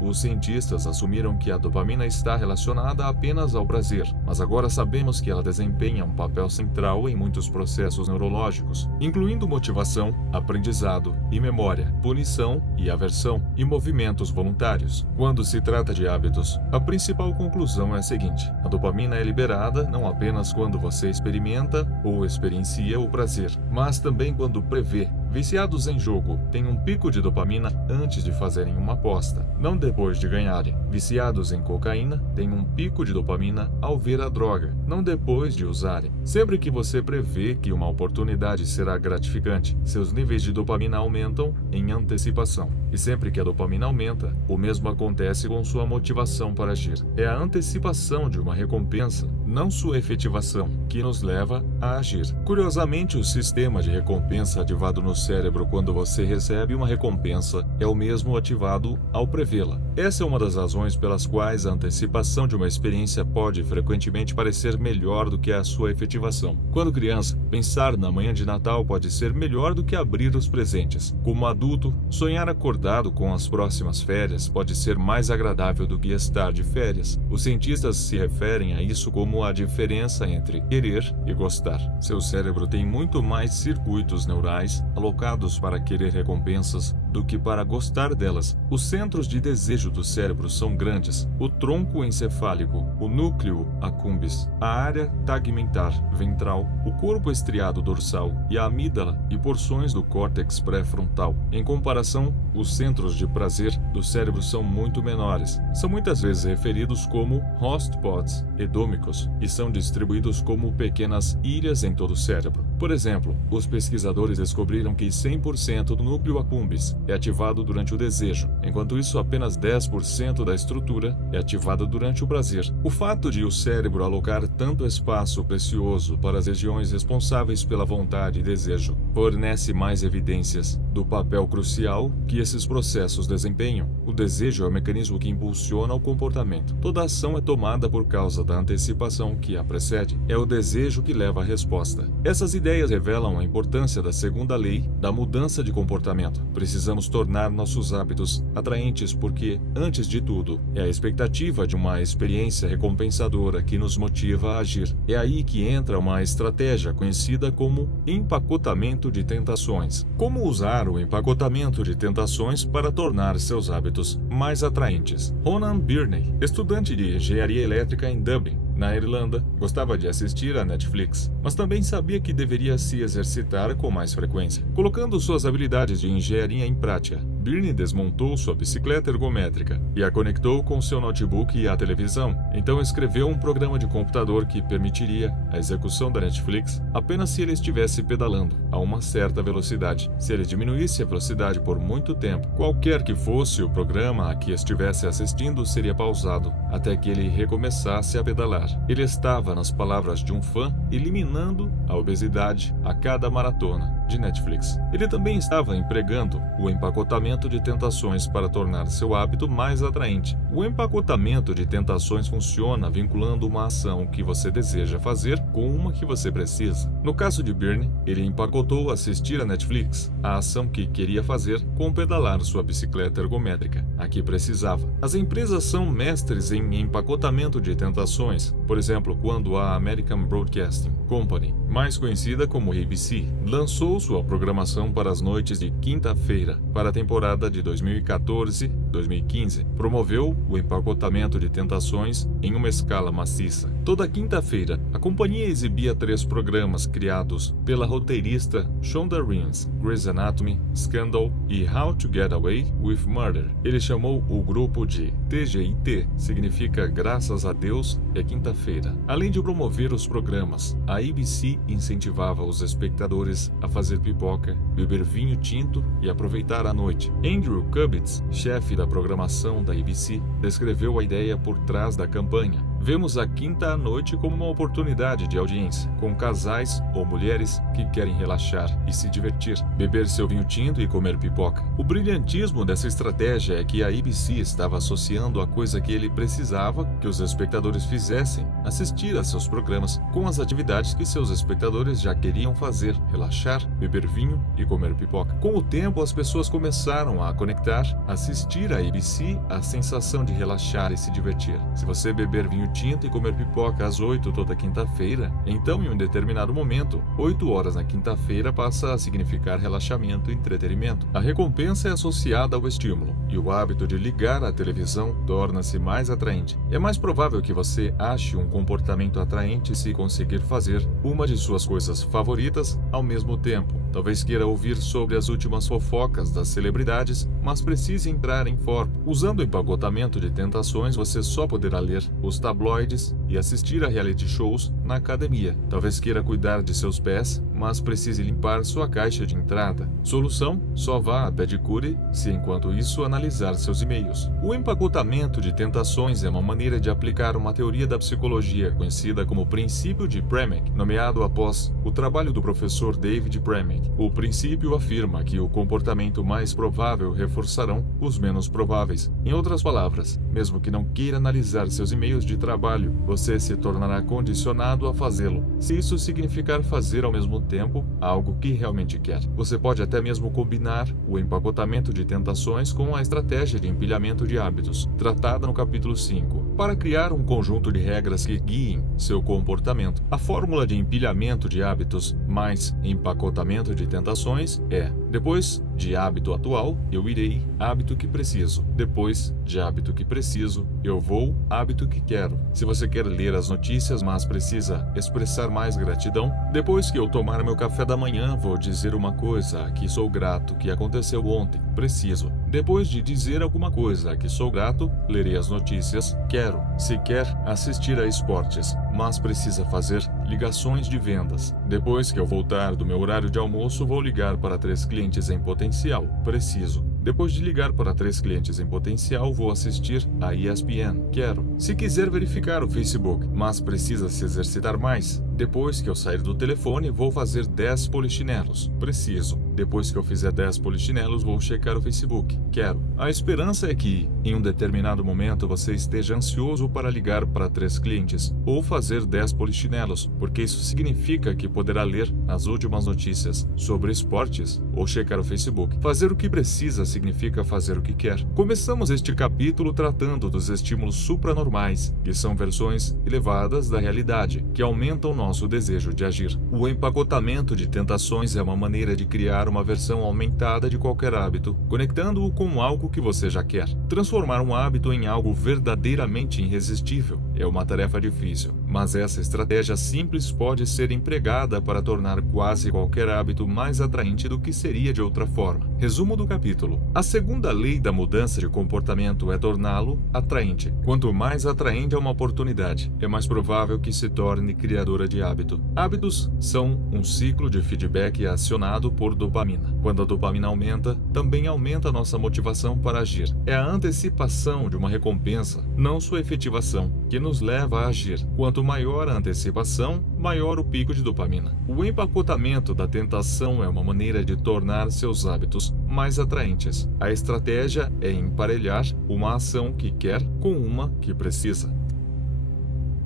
os cientistas assumiram que a dopamina está relacionada apenas ao prazer, mas agora sabemos que ela desempenha um papel central em muitos processos neurológicos, incluindo motivação, aprendizado e memória, punição e aversão e movimentos voluntários. Quando se trata de hábitos, a principal conclusão é a seguinte: a dopamina é liberada não apenas quando você experimenta ou experiencia o prazer, mas também quando prevê. Viciados em jogo têm um pico de dopamina antes de fazerem uma aposta, não depois de ganharem. Viciados em cocaína têm um pico de dopamina ao ver a droga, não depois de usarem. Sempre que você prevê que uma oportunidade será gratificante, seus níveis de dopamina aumentam em antecipação. E sempre que a dopamina aumenta, o mesmo acontece com sua motivação para agir. É a antecipação de uma recompensa, não sua efetivação, que nos leva a agir. Curiosamente, o sistema de recompensa ativado no cérebro quando você recebe uma recompensa é o mesmo ativado ao prevê-la. Essa é uma das razões pelas quais a antecipação de uma experiência pode frequentemente parecer melhor do que a sua efetivação. Quando criança, pensar na manhã de Natal pode ser melhor do que abrir os presentes. Como adulto, sonhar acordado com as próximas férias pode ser mais agradável do que estar de férias. Os cientistas se referem a isso como a diferença entre querer e gostar. Seu cérebro tem muito mais circuitos neurais alocados para querer recompensas do que para gostar delas. Os centros de desejo do cérebro são grandes: o tronco encefálico, o núcleo accumbens, a área tegmentar ventral, o corpo estriado dorsal e a amígdala e porções do córtex pré-frontal. Em comparação, os centros de prazer do cérebro são muito menores. São muitas vezes referidos como hotspots edômicos e são distribuídos como pequenas ilhas em todo o cérebro. Por exemplo, os pesquisadores descobriram que 100% do núcleo accumbens é ativado durante o desejo, enquanto isso apenas 10% da estrutura é ativada durante o prazer. O fato de o cérebro alocar tanto espaço precioso para as regiões responsáveis pela vontade e desejo fornece mais evidências do papel crucial que esses processos desempenham. O desejo é o mecanismo que impulsiona o comportamento. Toda ação é tomada por causa da antecipação que a precede. É o desejo que leva à resposta. Essas ideias revelam a importância da segunda lei da mudança de comportamento. Precisamos tornar nossos hábitos atraentes porque, antes de tudo, é a expectativa de uma experiência recompensadora que nos motiva a agir. É aí que entra uma estratégia conhecida como empacotamento de tentações. Como usar o empacotamento de tentações para tornar seus hábitos mais atraentes? Ronan Birney, estudante de engenharia elétrica em Dublin, na Irlanda, gostava de assistir a Netflix, mas também sabia que deveria se exercitar com mais frequência. Colocando suas habilidades de engenharia em prática, Birney desmontou sua bicicleta ergométrica e a conectou com seu notebook e a televisão. Então escreveu um programa de computador que permitiria a execução da Netflix apenas se ele estivesse pedalando a uma certa velocidade. Se ele diminuísse a velocidade por muito tempo, qualquer que fosse o programa a que estivesse assistindo seria pausado até que ele recomeçasse a pedalar. Ele estava, nas palavras de um fã, eliminando a obesidade a cada maratona de Netflix. Ele também estava empregando o empacotamento de tentações para tornar seu hábito mais atraente. O empacotamento de tentações funciona vinculando uma ação que você deseja fazer com uma que você precisa. No caso de Birney, ele empacotou assistir a Netflix, a ação que queria fazer, com pedalar sua bicicleta ergométrica, a que precisava. As empresas são mestres em empacotamento de tentações. Por exemplo, quando a American Broadcasting Company, mais conhecida como ABC, lançou sua programação para as noites de quinta-feira para a temporada de 2014-2015, promoveu o empacotamento de tentações em uma escala maciça. Toda quinta-feira, a companhia exibia 3 programas criados pela roteirista Shonda Rhimes: Grey's Anatomy, Scandal e How to Get Away with Murder. Ele chamou o grupo de TGIT, significa Graças a Deus é Quinta-feira. Além de promover os programas, a ABC incentivava os espectadores a fazer pipoca, beber vinho tinto e aproveitar a noite. Andrew Kubitz, chefe da programação da ABC, descreveu a ideia por trás da campanha. Vemos a quinta à noite como uma oportunidade de audiência, com casais ou mulheres que querem relaxar e se divertir, beber seu vinho tinto e comer pipoca. O brilhantismo dessa estratégia é que a ABC estava associando a coisa que ele precisava que os espectadores fizessem, assistir a seus programas, com as atividades que seus espectadores já queriam fazer, relaxar, beber vinho e comer pipoca. Com o tempo, as pessoas começaram a conectar assistir a ABC à sensação de relaxar e se divertir. Se você beber vinho tinto e comer pipoca às 8 toda quinta-feira, então em um determinado momento, 8 horas na quinta-feira passa a significar relaxamento e entretenimento. A recompensa é associada ao estímulo, e o hábito de ligar a televisão torna-se mais atraente. É mais provável que você ache um comportamento atraente se conseguir fazer uma de suas coisas favoritas ao mesmo tempo. Talvez queira ouvir sobre as últimas fofocas das celebridades, mas precise entrar em forma. Usando o empacotamento de tentações, você só poderá ler os tabloides e assistir a reality shows na academia. Talvez queira cuidar de seus pés, mas precise limpar sua caixa de entrada. Solução? Só vá a pedicure se enquanto isso analisar seus e-mails. O empacotamento de tentações é uma maneira de aplicar uma teoria da psicologia conhecida como princípio de Premack, nomeado após o trabalho do professor David Premack. O princípio afirma que o comportamento mais provável reforçarão os menos prováveis. Em outras palavras, mesmo que não queira analisar seus e-mails de trabalho, você se tornará condicionado a fazê-lo, se isso significar fazer ao mesmo tempo algo que realmente quer. Você pode até mesmo combinar o empacotamento de tentações com a estratégia de empilhamento de hábitos, tratada no capítulo 5, para criar um conjunto de regras que guiem seu comportamento. A fórmula de empilhamento de hábitos mais empacotamento de tentações é: depois de hábito atual, eu irei, hábito que preciso. Depois de hábito que preciso, eu vou, hábito que quero. Se você quer ler as notícias, mas precisa expressar mais gratidão, depois que eu tomar meu café da manhã, vou dizer uma coisa a que sou grato que aconteceu ontem. Preciso. Depois de dizer alguma coisa a que sou grato, lerei as notícias. Quero, se quer, assistir a esportes, mas precisa fazer ligações de vendas. Depois que eu voltar do meu horário de almoço, vou ligar para 3 clientes em potencial. Preciso. Depois de ligar para 3 clientes em potencial, vou assistir a ESPN. Quero. Se quiser verificar o Facebook, mas precisa se exercitar mais. Depois que eu sair do telefone, vou fazer 10 polichinelos. Preciso. Depois que eu fizer 10 polichinelos, vou checar o Facebook. Quero. A esperança é que, em um determinado momento, você esteja ansioso para ligar para 3 clientes ou fazer 10 polichinelos, porque isso significa que poderá ler as últimas notícias sobre esportes ou checar o Facebook. Fazer o que precisa significa fazer o que quer. Começamos este capítulo tratando dos estímulos supranormais, que são versões elevadas da realidade, que aumentam nosso desejo de agir. O empacotamento de tentações é uma maneira de criar uma versão aumentada de qualquer hábito, conectando-o com algo que você já quer. Transformar um hábito em algo verdadeiramente irresistível é uma tarefa difícil, mas essa estratégia simples pode ser empregada para tornar quase qualquer hábito mais atraente do que seria de outra forma. Resumo do capítulo. A segunda lei da mudança de comportamento é torná-lo atraente. Quanto mais atraente é uma oportunidade, é mais provável que se torne criadora de hábito. Hábitos são um ciclo de feedback acionado por dopamina. Quando a dopamina aumenta, também aumenta a nossa motivação para agir. É a antecipação de uma recompensa, não sua efetivação, que nos leva a agir. Quanto maior a antecipação, maior o pico de dopamina. O empacotamento da tentação é uma maneira de tornar seus hábitos mais atraentes. A estratégia é emparelhar uma ação que quer com uma que precisa.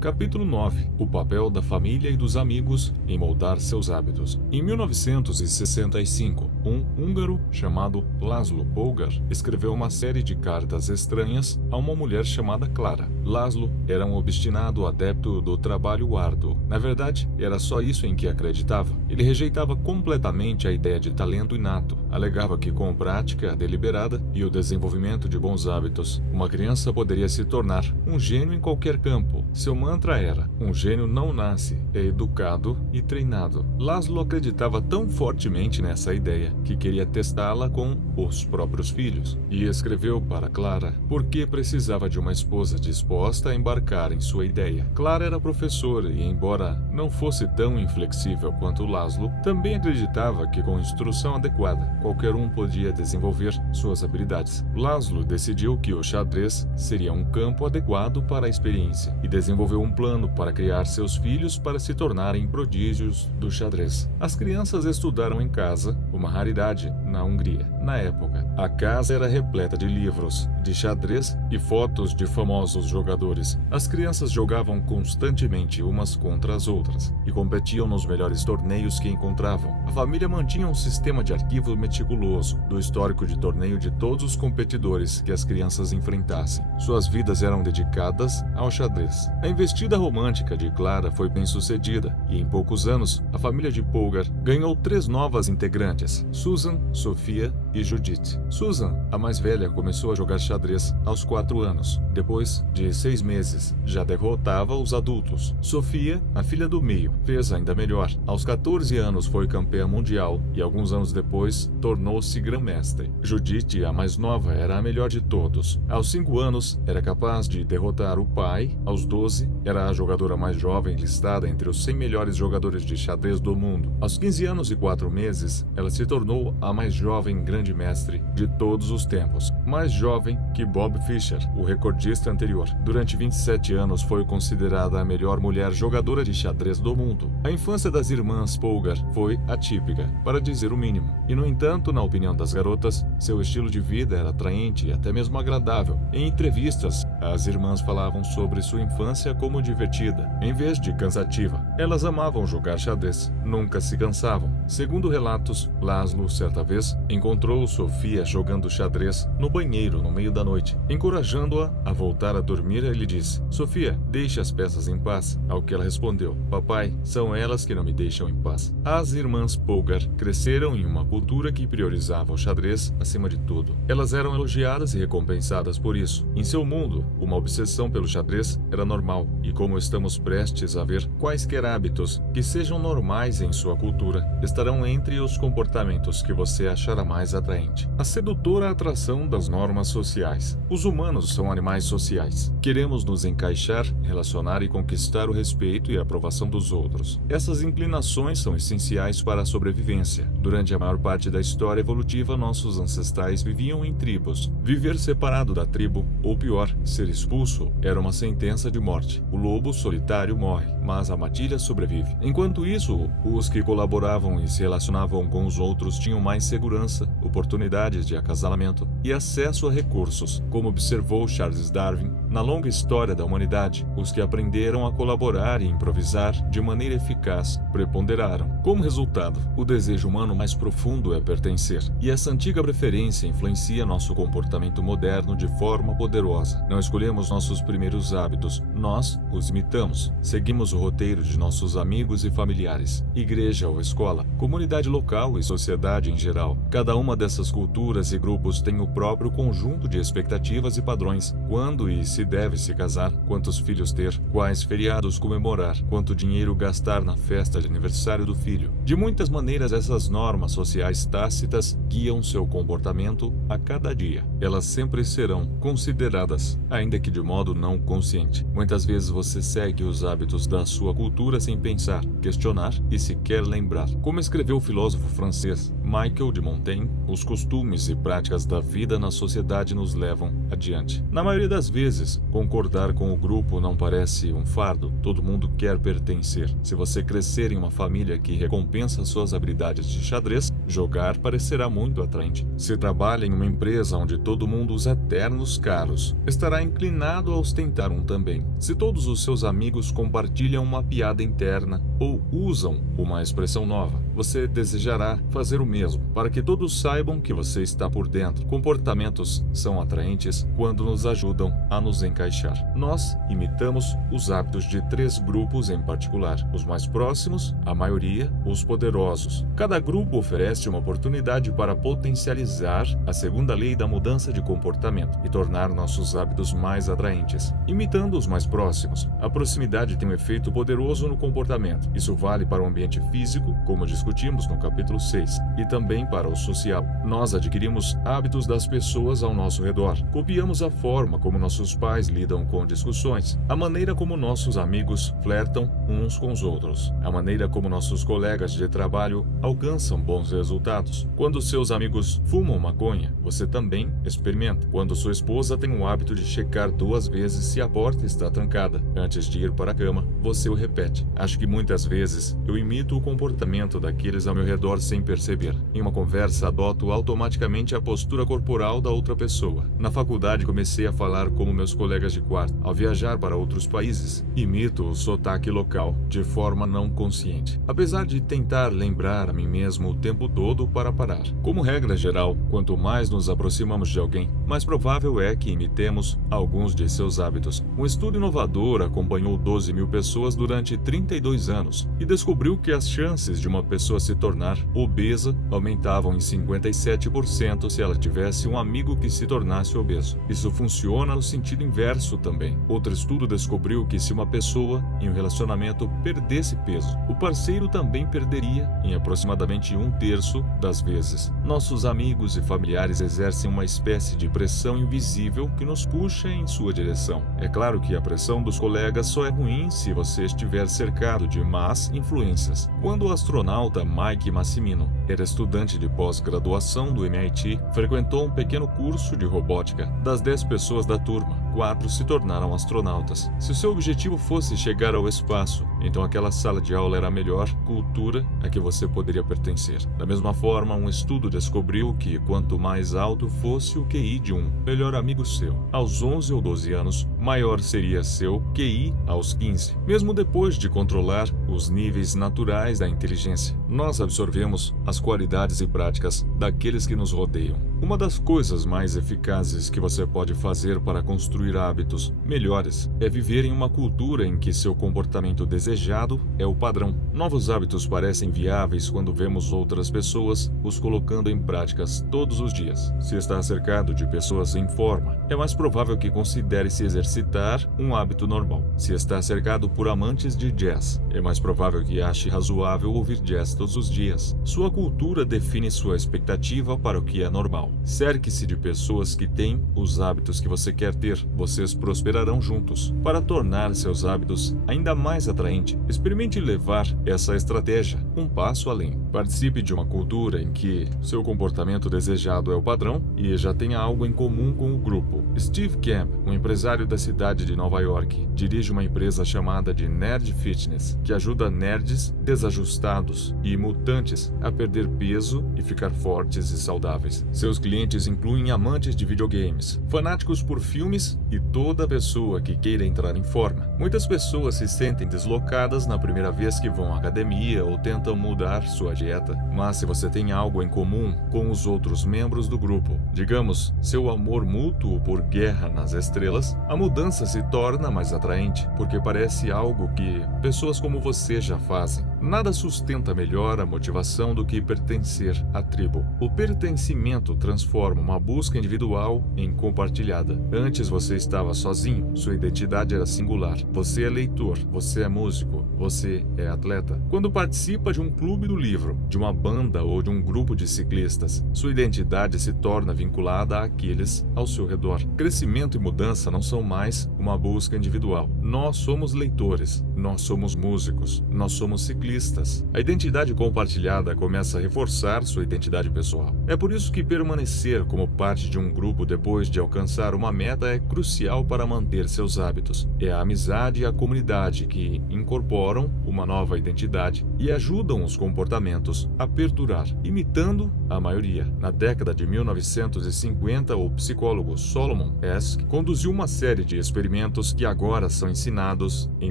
Capítulo 9. O papel da família e dos amigos em moldar seus hábitos. Em 1965, um húngaro chamado Laszlo Polgar escreveu uma série de cartas estranhas a uma mulher chamada Clara. Laszlo era um obstinado adepto do trabalho árduo. Na verdade, era só isso em que acreditava. Ele rejeitava completamente a ideia de talento inato. Alegava que com prática deliberada e o desenvolvimento de bons hábitos, uma criança poderia se tornar um gênio em qualquer campo. Seu mantra era: um gênio não nasce, é educado e treinado. Laszlo acreditava tão fortemente nessa ideia que queria testá-la com os próprios filhos. E escreveu para Clara porque precisava de uma esposa disposta a embarcar em sua ideia. Clara era professora e, embora não fosse tão inflexível quanto Laszlo, também acreditava que com instrução adequada, qualquer um podia desenvolver suas habilidades. Laszlo decidiu que o xadrez seria um campo adequado para a experiência e desenvolveu um plano para criar seus filhos para se tornarem prodígios do xadrez. As crianças estudaram em casa, uma raridade na Hungria. Na época, a casa era repleta de livros de xadrez e fotos de famosos jogadores. As crianças jogavam constantemente umas contra as outras e competiam nos melhores torneios que encontravam. A família mantinha um sistema de arquivo meticuloso do histórico de torneio de todos os competidores que as crianças enfrentassem. Suas vidas eram dedicadas ao xadrez. A investida romântica de Clara foi bem sucedida e em poucos anos a família de Polgar ganhou 3 novas integrantes: Susan, Sofia e Judith. Susan, a mais velha, começou a jogar xadrez aos 4 anos. Depois de 6 meses, já derrotava os adultos. Sofia, a filha do meio, fez ainda melhor. Aos 14 anos foi campeã mundial e alguns anos depois tornou-se grã-mestre. Judith, a mais nova, era a melhor de todos. Aos 5 anos, era capaz de derrotar o pai. Aos 12, era a jogadora mais jovem listada entre os 100 melhores jogadores de xadrez do mundo. Aos 15 anos e 4 meses, ela se tornou a mais jovem grande mestre de todos os tempos, mais jovem que Bob Fischer, o recordista anterior. Durante 27 anos foi considerada a melhor mulher jogadora de xadrez do mundo. A infância das irmãs Polgar foi atípica, para dizer o mínimo. E no entanto, na opinião das garotas, seu estilo de vida era atraente e até mesmo agradável. Em entrevistas, as irmãs falavam sobre sua infância como divertida, em vez de cansativa. Elas amavam jogar xadrez, nunca se cansavam. Segundo relatos, Laszlo, certa vez, encontrou Sofia jogando xadrez no banheiro no meio da noite. Encorajando-a a voltar a dormir, ele disse: Sofia, deixe as peças em paz. Ao que ela respondeu: papai, são elas que não me deixam em paz. As irmãs Polgar cresceram em uma cultura que priorizava o xadrez acima de tudo. Elas eram elogiadas e recompensadas por isso. Em seu mundo, uma obsessão pelo xadrez era normal. e como estamos prestes a ver, quaisquer hábitos que sejam normais em sua cultura estarão entre os comportamentos que você achará mais atraente. A sedutora atração das normas sociais. Os humanos são animais sociais. Queremos nos encaixar, relacionar e conquistar o respeito e a aprovação dos outros. Essas inclinações são essenciais para a sobrevivência. Durante a maior parte da história evolutiva, nossos ancestrais viviam em tribos. Viver separado da tribo, ou pior, ser expulso, era uma sentença de morte. O lobo solitário morre, mas a matilha sobrevive. Enquanto isso, os que colaboravam e se relacionavam com os outros tinham mais segurança, oportunidades de acasalamento e acesso a recursos. Como observou Charles Darwin, na longa história da humanidade, os que aprenderam a colaborar e improvisar de maneira eficaz preponderaram. Como resultado, o desejo humano mais profundo é pertencer, e essa antiga preferência influencia nosso comportamento moderno de forma poderosa. Não escolhemos nossos primeiros hábitos, nós os imitamos. Seguimos o roteiro de nossos amigos e familiares, igreja ou escola, comunidade local e sociedade em geral. Cada uma dessas culturas e grupos tem o próprio conjunto de expectativas e padrões. Quando e se deve se casar, quantos filhos ter, quais feriados comemorar, quanto dinheiro gastar na festa de aniversário do filho. De muitas maneiras, essas normas sociais tácitas guiam seu comportamento a cada dia. Elas sempre serão consideradas, ainda que de modo não consciente. Muitas vezes você segue os hábitos da sua cultura sem pensar, questionar e sequer lembrar. Como escreveu o filósofo francês Michel de Montaigne, os costumes e práticas da vida na sociedade nos levam adiante. Na maioria das vezes, concordar com o grupo não parece um fardo. Todo mundo quer pertencer. Se você crescer em uma família que recompensa suas habilidades de xadrez, jogar parecerá muito atraente. Se trabalha em uma empresa onde todo mundo usa ternos caros, estará inclinado a ostentar um também. Se todos os seus amigos compartilham uma piada interna ou usam uma expressão nova, você desejará fazer o mesmo, para que todos saibam que você está por dentro. Comportamentos são atraentes quando nos ajudam a nos encaixar. Nós imitamos os hábitos de 3 grupos em particular: os mais próximos, a maioria, os poderosos. Cada grupo oferece uma oportunidade para potencializar a segunda lei da mudança de comportamento e tornar nossos hábitos mais atraentes. Imitando os mais próximos, a proximidade tem um efeito poderoso no comportamento. Isso vale para o ambiente físico, como discutimos no capítulo 6, e também para o social. Nós adquirimos hábitos das pessoas ao nosso redor. Copiamos a forma como nossos pais lidam com discussões, a maneira como nossos amigos flertam uns com os outros, a maneira como nossos colegas de trabalho alcançam bons resultados. Quando seus amigos fumam maconha, você também experimenta. Quando sua esposa tem o hábito de checar 2 vezes se a porta está trancada antes de ir para a cama, você o repete. Acho que muitas vezes eu imito o comportamento daqueles ao meu redor sem perceber. Em uma conversa, adoto automaticamente a postura corporal da outra pessoa. Na faculdade, comecei a falar como meus colegas de quarto. Ao viajar para outros países, imito o sotaque local, de forma não consciente, apesar de tentar lembrar a mim mesmo o tempo todo para parar. Como regra geral, quanto mais nos aproximamos de alguém, mais provável é que imitemos alguns de seus hábitos. Um estudo inovador acompanhou 12.000 pessoas durante 32 anos e descobriu que as chances de uma pessoa se tornar obesa aumentavam em 57% se ela tivesse um amigo que se tornasse obeso. Isso funciona no sentido inverso também. Outro estudo descobriu que se uma pessoa em um relacionamento perdesse peso, o parceiro também perderia em aproximadamente 1/3 das vezes. Nossos amigos e familiares exercem uma espécie de pressão invisível que nos puxa em sua direção. É claro que a pressão dos colegas só é ruim se você estiver cercado de más influências. Quando o astronauta Mike Massimino era estudante de pós-graduação do MIT, frequentou um pequeno curso de robótica. Das 10 pessoas da turma, 4 se tornaram astronautas. Se o seu objetivo fosse chegar ao espaço, então aquela sala de aula era a melhor cultura a que você poderia pertencer. Da mesma forma, um estudo descobriu que quanto mais alto fosse o QI de um melhor amigo seu, aos 11 ou 12 anos, maior seria seu QI aos 15, mesmo depois de controlar os níveis naturais da inteligência. Nós absorvemos as qualidades e práticas daqueles que nos rodeiam. Uma das coisas mais eficazes que você pode fazer para construir hábitos melhores é viver em uma cultura em que seu comportamento desejado é o padrão. Novos hábitos parecem viáveis quando vemos outras pessoas os colocando em práticas todos os dias. Se está cercado de pessoas em forma, é mais provável que considere se exercitar um hábito normal. Se está cercado por amantes de jazz, é mais provável que ache razoável ouvir jazz todos os dias. Sua cultura define sua expectativa para o que é normal. Cerque-se de pessoas que têm os hábitos que você quer ter. Vocês prosperarão juntos. Para tornar seus hábitos ainda mais atraentes, experimente levar essa estratégia um passo além. Participe de uma cultura em que seu comportamento desejado é o padrão e já tenha algo em comum com o grupo. Steve Camp, um empresário da cidade de Nova York, dirige uma empresa chamada de Nerd Fitness, que ajuda nerds desajustados e mutantes a perder peso e ficar fortes e saudáveis. Seus clientes incluem amantes de videogames, fanáticos por filmes e toda pessoa que queira entrar em forma. Muitas pessoas se sentem deslocadas na primeira vez que vão à academia ou tentam mudar sua dieta, mas se você tem algo em comum com os outros membros do grupo, digamos, seu amor mútuo por Guerra nas Estrelas, a mudança se torna mais atraente, porque parece algo que pessoas como você já fazem. Nada sustenta melhor a motivação do que pertencer à tribo. O pertencimento transforma uma busca individual em compartilhada. Antes você estava sozinho, sua identidade era singular. Você é leitor, você é músico, você é atleta. Quando participa de um clube do livro, de uma banda ou de um grupo de ciclistas, sua identidade se torna vinculada àqueles ao seu redor. Crescimento e mudança não são mais uma busca individual. Nós somos leitores, nós somos músicos, nós somos ciclistas. A identidade compartilhada começa a reforçar sua identidade pessoal. É por isso que permanecer como parte de um grupo depois de alcançar uma meta é crucial para manter seus hábitos. É a amizade e a comunidade que incorporam uma nova identidade e ajudam os comportamentos a perdurar, imitando a maioria. Na década de 1950, o psicólogo Solomon Asch conduziu uma série de experimentos que agora são ensinados em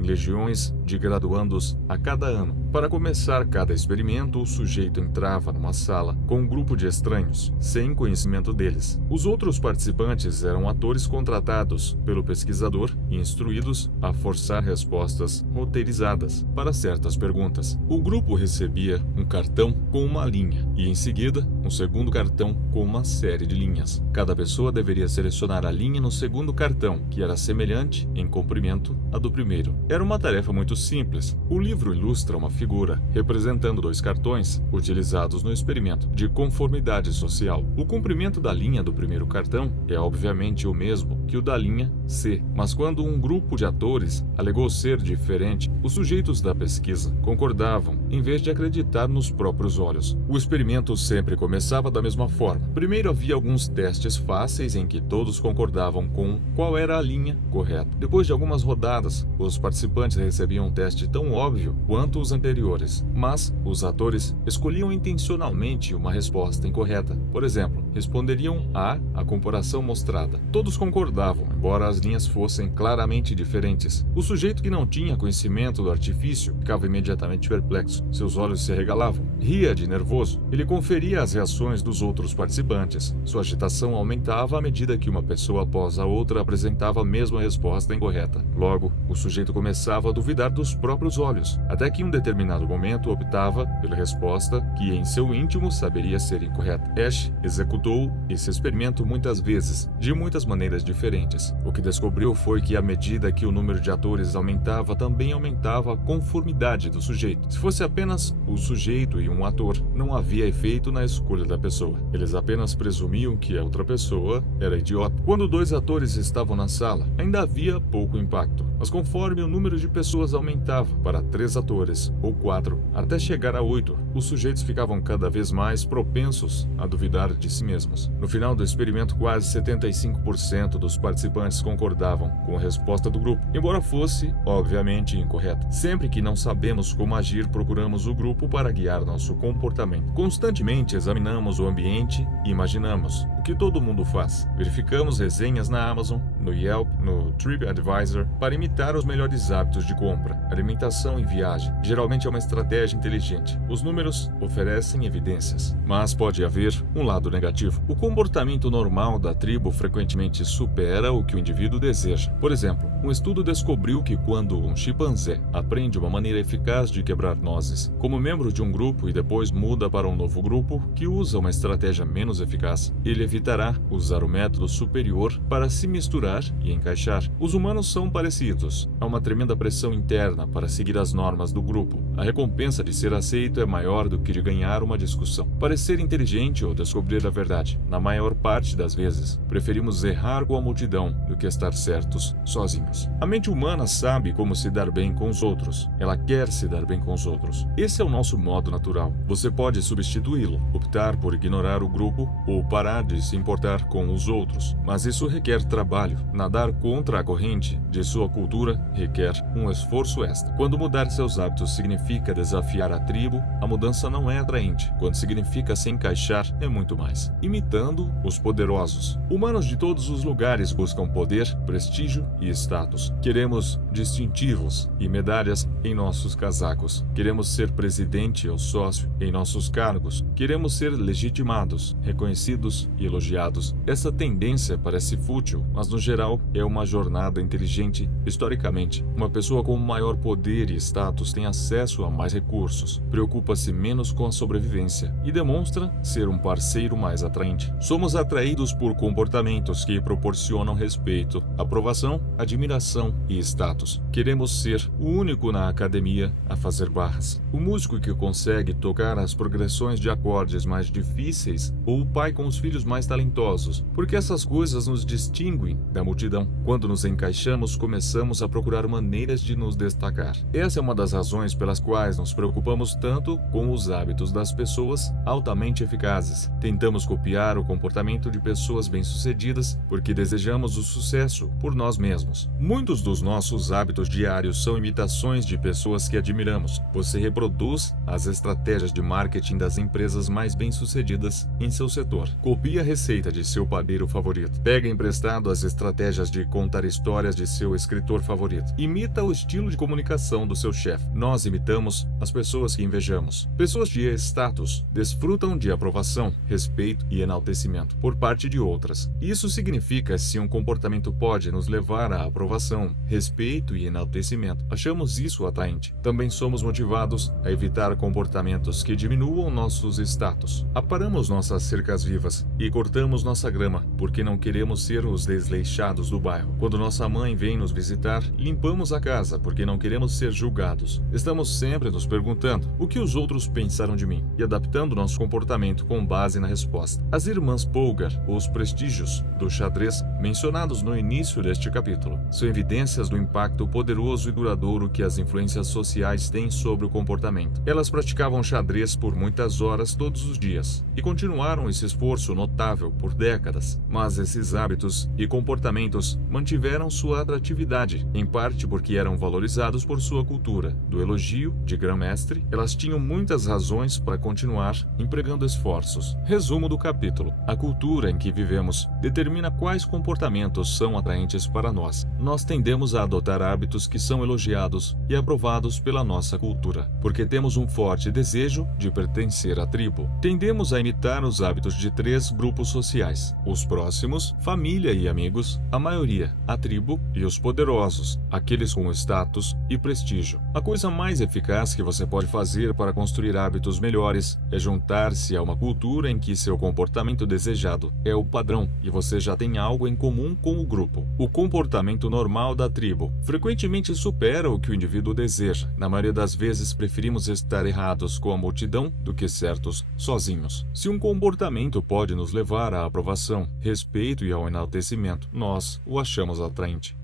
legiões de graduandos a cada ano. Para começar cada experimento, o sujeito entrava numa sala com um grupo de estranhos, sem conhecimento deles. Os outros participantes eram atores contratados pelo pesquisador e instruídos a forçar respostas roteirizadas para certas perguntas. O grupo recebia um cartão com uma linha e, em seguida, um segundo cartão com uma série de linhas. Cada pessoa deveria selecionar a linha no segundo cartão, que era semelhante em comprimento à do primeiro. Era uma tarefa muito simples. O livro ilustra uma figura representando dois cartões utilizados no experimento de conformidade social. O comprimento da linha do primeiro cartão é obviamente o mesmo que o da linha C, mas quando um grupo de atores alegou ser diferente, os sujeitos da pesquisa concordavam em vez de acreditar nos próprios olhos. O experimento sempre começava da mesma forma. Primeiro havia alguns testes fáceis em que todos concordavam com qual era a linha correta. Depois de algumas rodadas, os participantes recebiam um teste tão óbvio quanto os anteriores, mas os atores escolhiam intencionalmente uma resposta incorreta. Por exemplo, responderiam a comparação mostrada. Todos concordavam, embora as linhas fossem claramente diferentes. O sujeito que não tinha conhecimento do artifício ficava imediatamente perplexo. Seus olhos se arregalavam. Ria de nervoso. Ele conferia as reações dos outros participantes. Sua agitação aumentava à medida que uma pessoa após a outra apresentava a mesma resposta incorreta. Logo, o sujeito começava a duvidar dos próprios olhos, até que em um determinado momento optava pela resposta que em seu íntimo saberia ser incorreta. Asch executou esse experimento muitas vezes, de muitas maneiras diferentes. O que descobriu foi que à medida que o número de atores aumentava, também aumentava a conformidade do sujeito. Se fosse apenas o sujeito e um ator, não havia efeito na escolha da pessoa. Eles apenas presumiam que a outra pessoa era idiota. Quando dois atores estavam na sala, ainda havia pouco impacto. Mas conforme o número de pessoas aumentava para 3 atores ou 4, até chegar a 8, os sujeitos ficavam cada vez mais propensos a duvidar de si mesmos. No final do experimento, quase 75% dos participantes concordavam com a resposta do grupo, embora fosse, obviamente, incorreta. Sempre que não sabemos como agir, procuramos o grupo para guiar nosso comportamento. Constantemente examinamos o ambiente e imaginamos o que todo mundo faz. Verificamos resenhas na Amazon, no Yelp, no TripAdvisor, para imitar os melhores hábitos de compra, alimentação e viagem. Geralmente é uma estratégia inteligente. Os números oferecem evidências, mas pode haver um lado negativo. O comportamento normal da tribo frequentemente supera o que o indivíduo deseja. Por exemplo, um estudo descobriu que quando um chimpanzé aprende uma maneira eficaz de quebrar nozes como membro de um grupo e depois muda para um novo grupo que usa uma estratégia menos eficaz, ele evitará usar o método superior para se misturar e encaixar. Os humanos são parecidos. Há uma tremenda pressão interna para seguir as normas do grupo. A recompensa de ser aceito é maior do que de ganhar uma discussão. Parecer inteligente ou descobrir a verdade. Na maior parte das vezes, preferimos errar com a multidão do que estar certos sozinhos. A mente humana sabe como se dar bem com os outros. Ela quer se dar bem com os outros. Esse é o nosso modo natural. Você pode substituí-lo, optar por ignorar o grupo ou parar de se importar com os outros. Mas isso requer trabalho. Nadar contra a corrente de sua cultura requer um esforço extra. Quando mudar seus hábitos significa desafiar a tribo, a mudança não é atraente. Quando significa se encaixar, é muito mais. Imitando os poderosos. Humanos de todos os lugares buscam poder, prestígio e status. Queremos distintivos e medalhas em nossos casacos. Queremos ser presidente ou sócio em nossos cargos. Queremos ser legitimados, reconhecidos e elogiados. Essa tendência parece fútil, mas no geral é uma jornada inteligente historicamente. Uma pessoa com maior poder e status tem acesso a mais recursos, preocupa-se menos com a sobrevivência e demonstra ser um parceiro mais atraente. Somos atraídos por comportamentos que proporcionam respeito, aprovação, admiração e status. Queremos ser o único na academia a fazer barras, o músico que consegue tocar as progressões de acordes mais difíceis ou o pai com os filhos mais talentosos, porque essas coisas nos distinguem da multidão. Quando nos encaixamos, começamos a procurar maneiras de nos destacar. Essa é uma das razões pelas quais nos preocupamos tanto com os hábitos das pessoas altamente eficazes. Tentamos copiar o comportamento de pessoas bem-sucedidas porque desejamos o sucesso por nós mesmos. Muitos dos nossos hábitos diários são imitações de pessoas que admiramos. Você reproduz as estratégias de marketing das empresas mais bem-sucedidas em seu setor. Copie a receita de seu padeiro favorito. Pega emprestado as estratégias de contar histórias de seu escritor favorito. Imita o estilo de comunicação do seu chefe. Nós imitamos as pessoas que invejamos. Pessoas de status desfrutam de aprovação, respeito e enaltecimento por parte de outras. Isso significa se um comportamento pode nos levar à aprovação, respeito e enaltecimento. Achamos isso atraente. Também somos motivados a evitar comportamentos que diminuam nossos status. Aparamos nossas cercas vivas e cortamos nossa grama porque não queremos ser os desleixados do bairro. Quando nossa mãe vem nos visitar, limpamos a casa porque não queremos ser julgados. Estamos sempre nos perguntando o que os outros pensaram de mim e adaptando nosso comportamento com base na resposta. As irmãs Polgar, ou os prestígios do xadrez, mencionados no início deste capítulo, são evidências do impacto poderoso e duradouro que as influências sociais têm sobre o comportamento. Elas praticavam xadrez por muitas horas todos os dias e continuaram esse esforço notável por décadas, mas esses hábitos e comportamentos mantiveram sua atratividade, em parte porque eram valorizados por sua cultura. Do elogio de grã-mestre, elas tinham muitas razões para continuar empregando esforços. Resumo do capítulo: a cultura em que vivemos determina quais comportamentos são atraentes para nós. Nós tendemos a adotar hábitos que são elogiados e aprovados pela nossa cultura, porque temos um forte desejo de pertencer à tribo. Tendemos a imitar os hábitos de 3 grupos sociais: os próximos, família e amigos, a maioria, a tribo e os poderosos, aqueles com status e prestígio. A coisa mais eficaz que você pode fazer para construir hábitos melhores é juntar-se a uma cultura em que seu comportamento desejado é o padrão e você já tem algo em comum com o grupo. O comportamento normal da tribo frequentemente supera o que o indivíduo deseja. Na maioria das vezes, preferimos estar errados com a multidão do que certos sozinhos. Se um comportamento pode nos levar à aprovação, respeito e ao enaltecimento, nós o achamos atraente.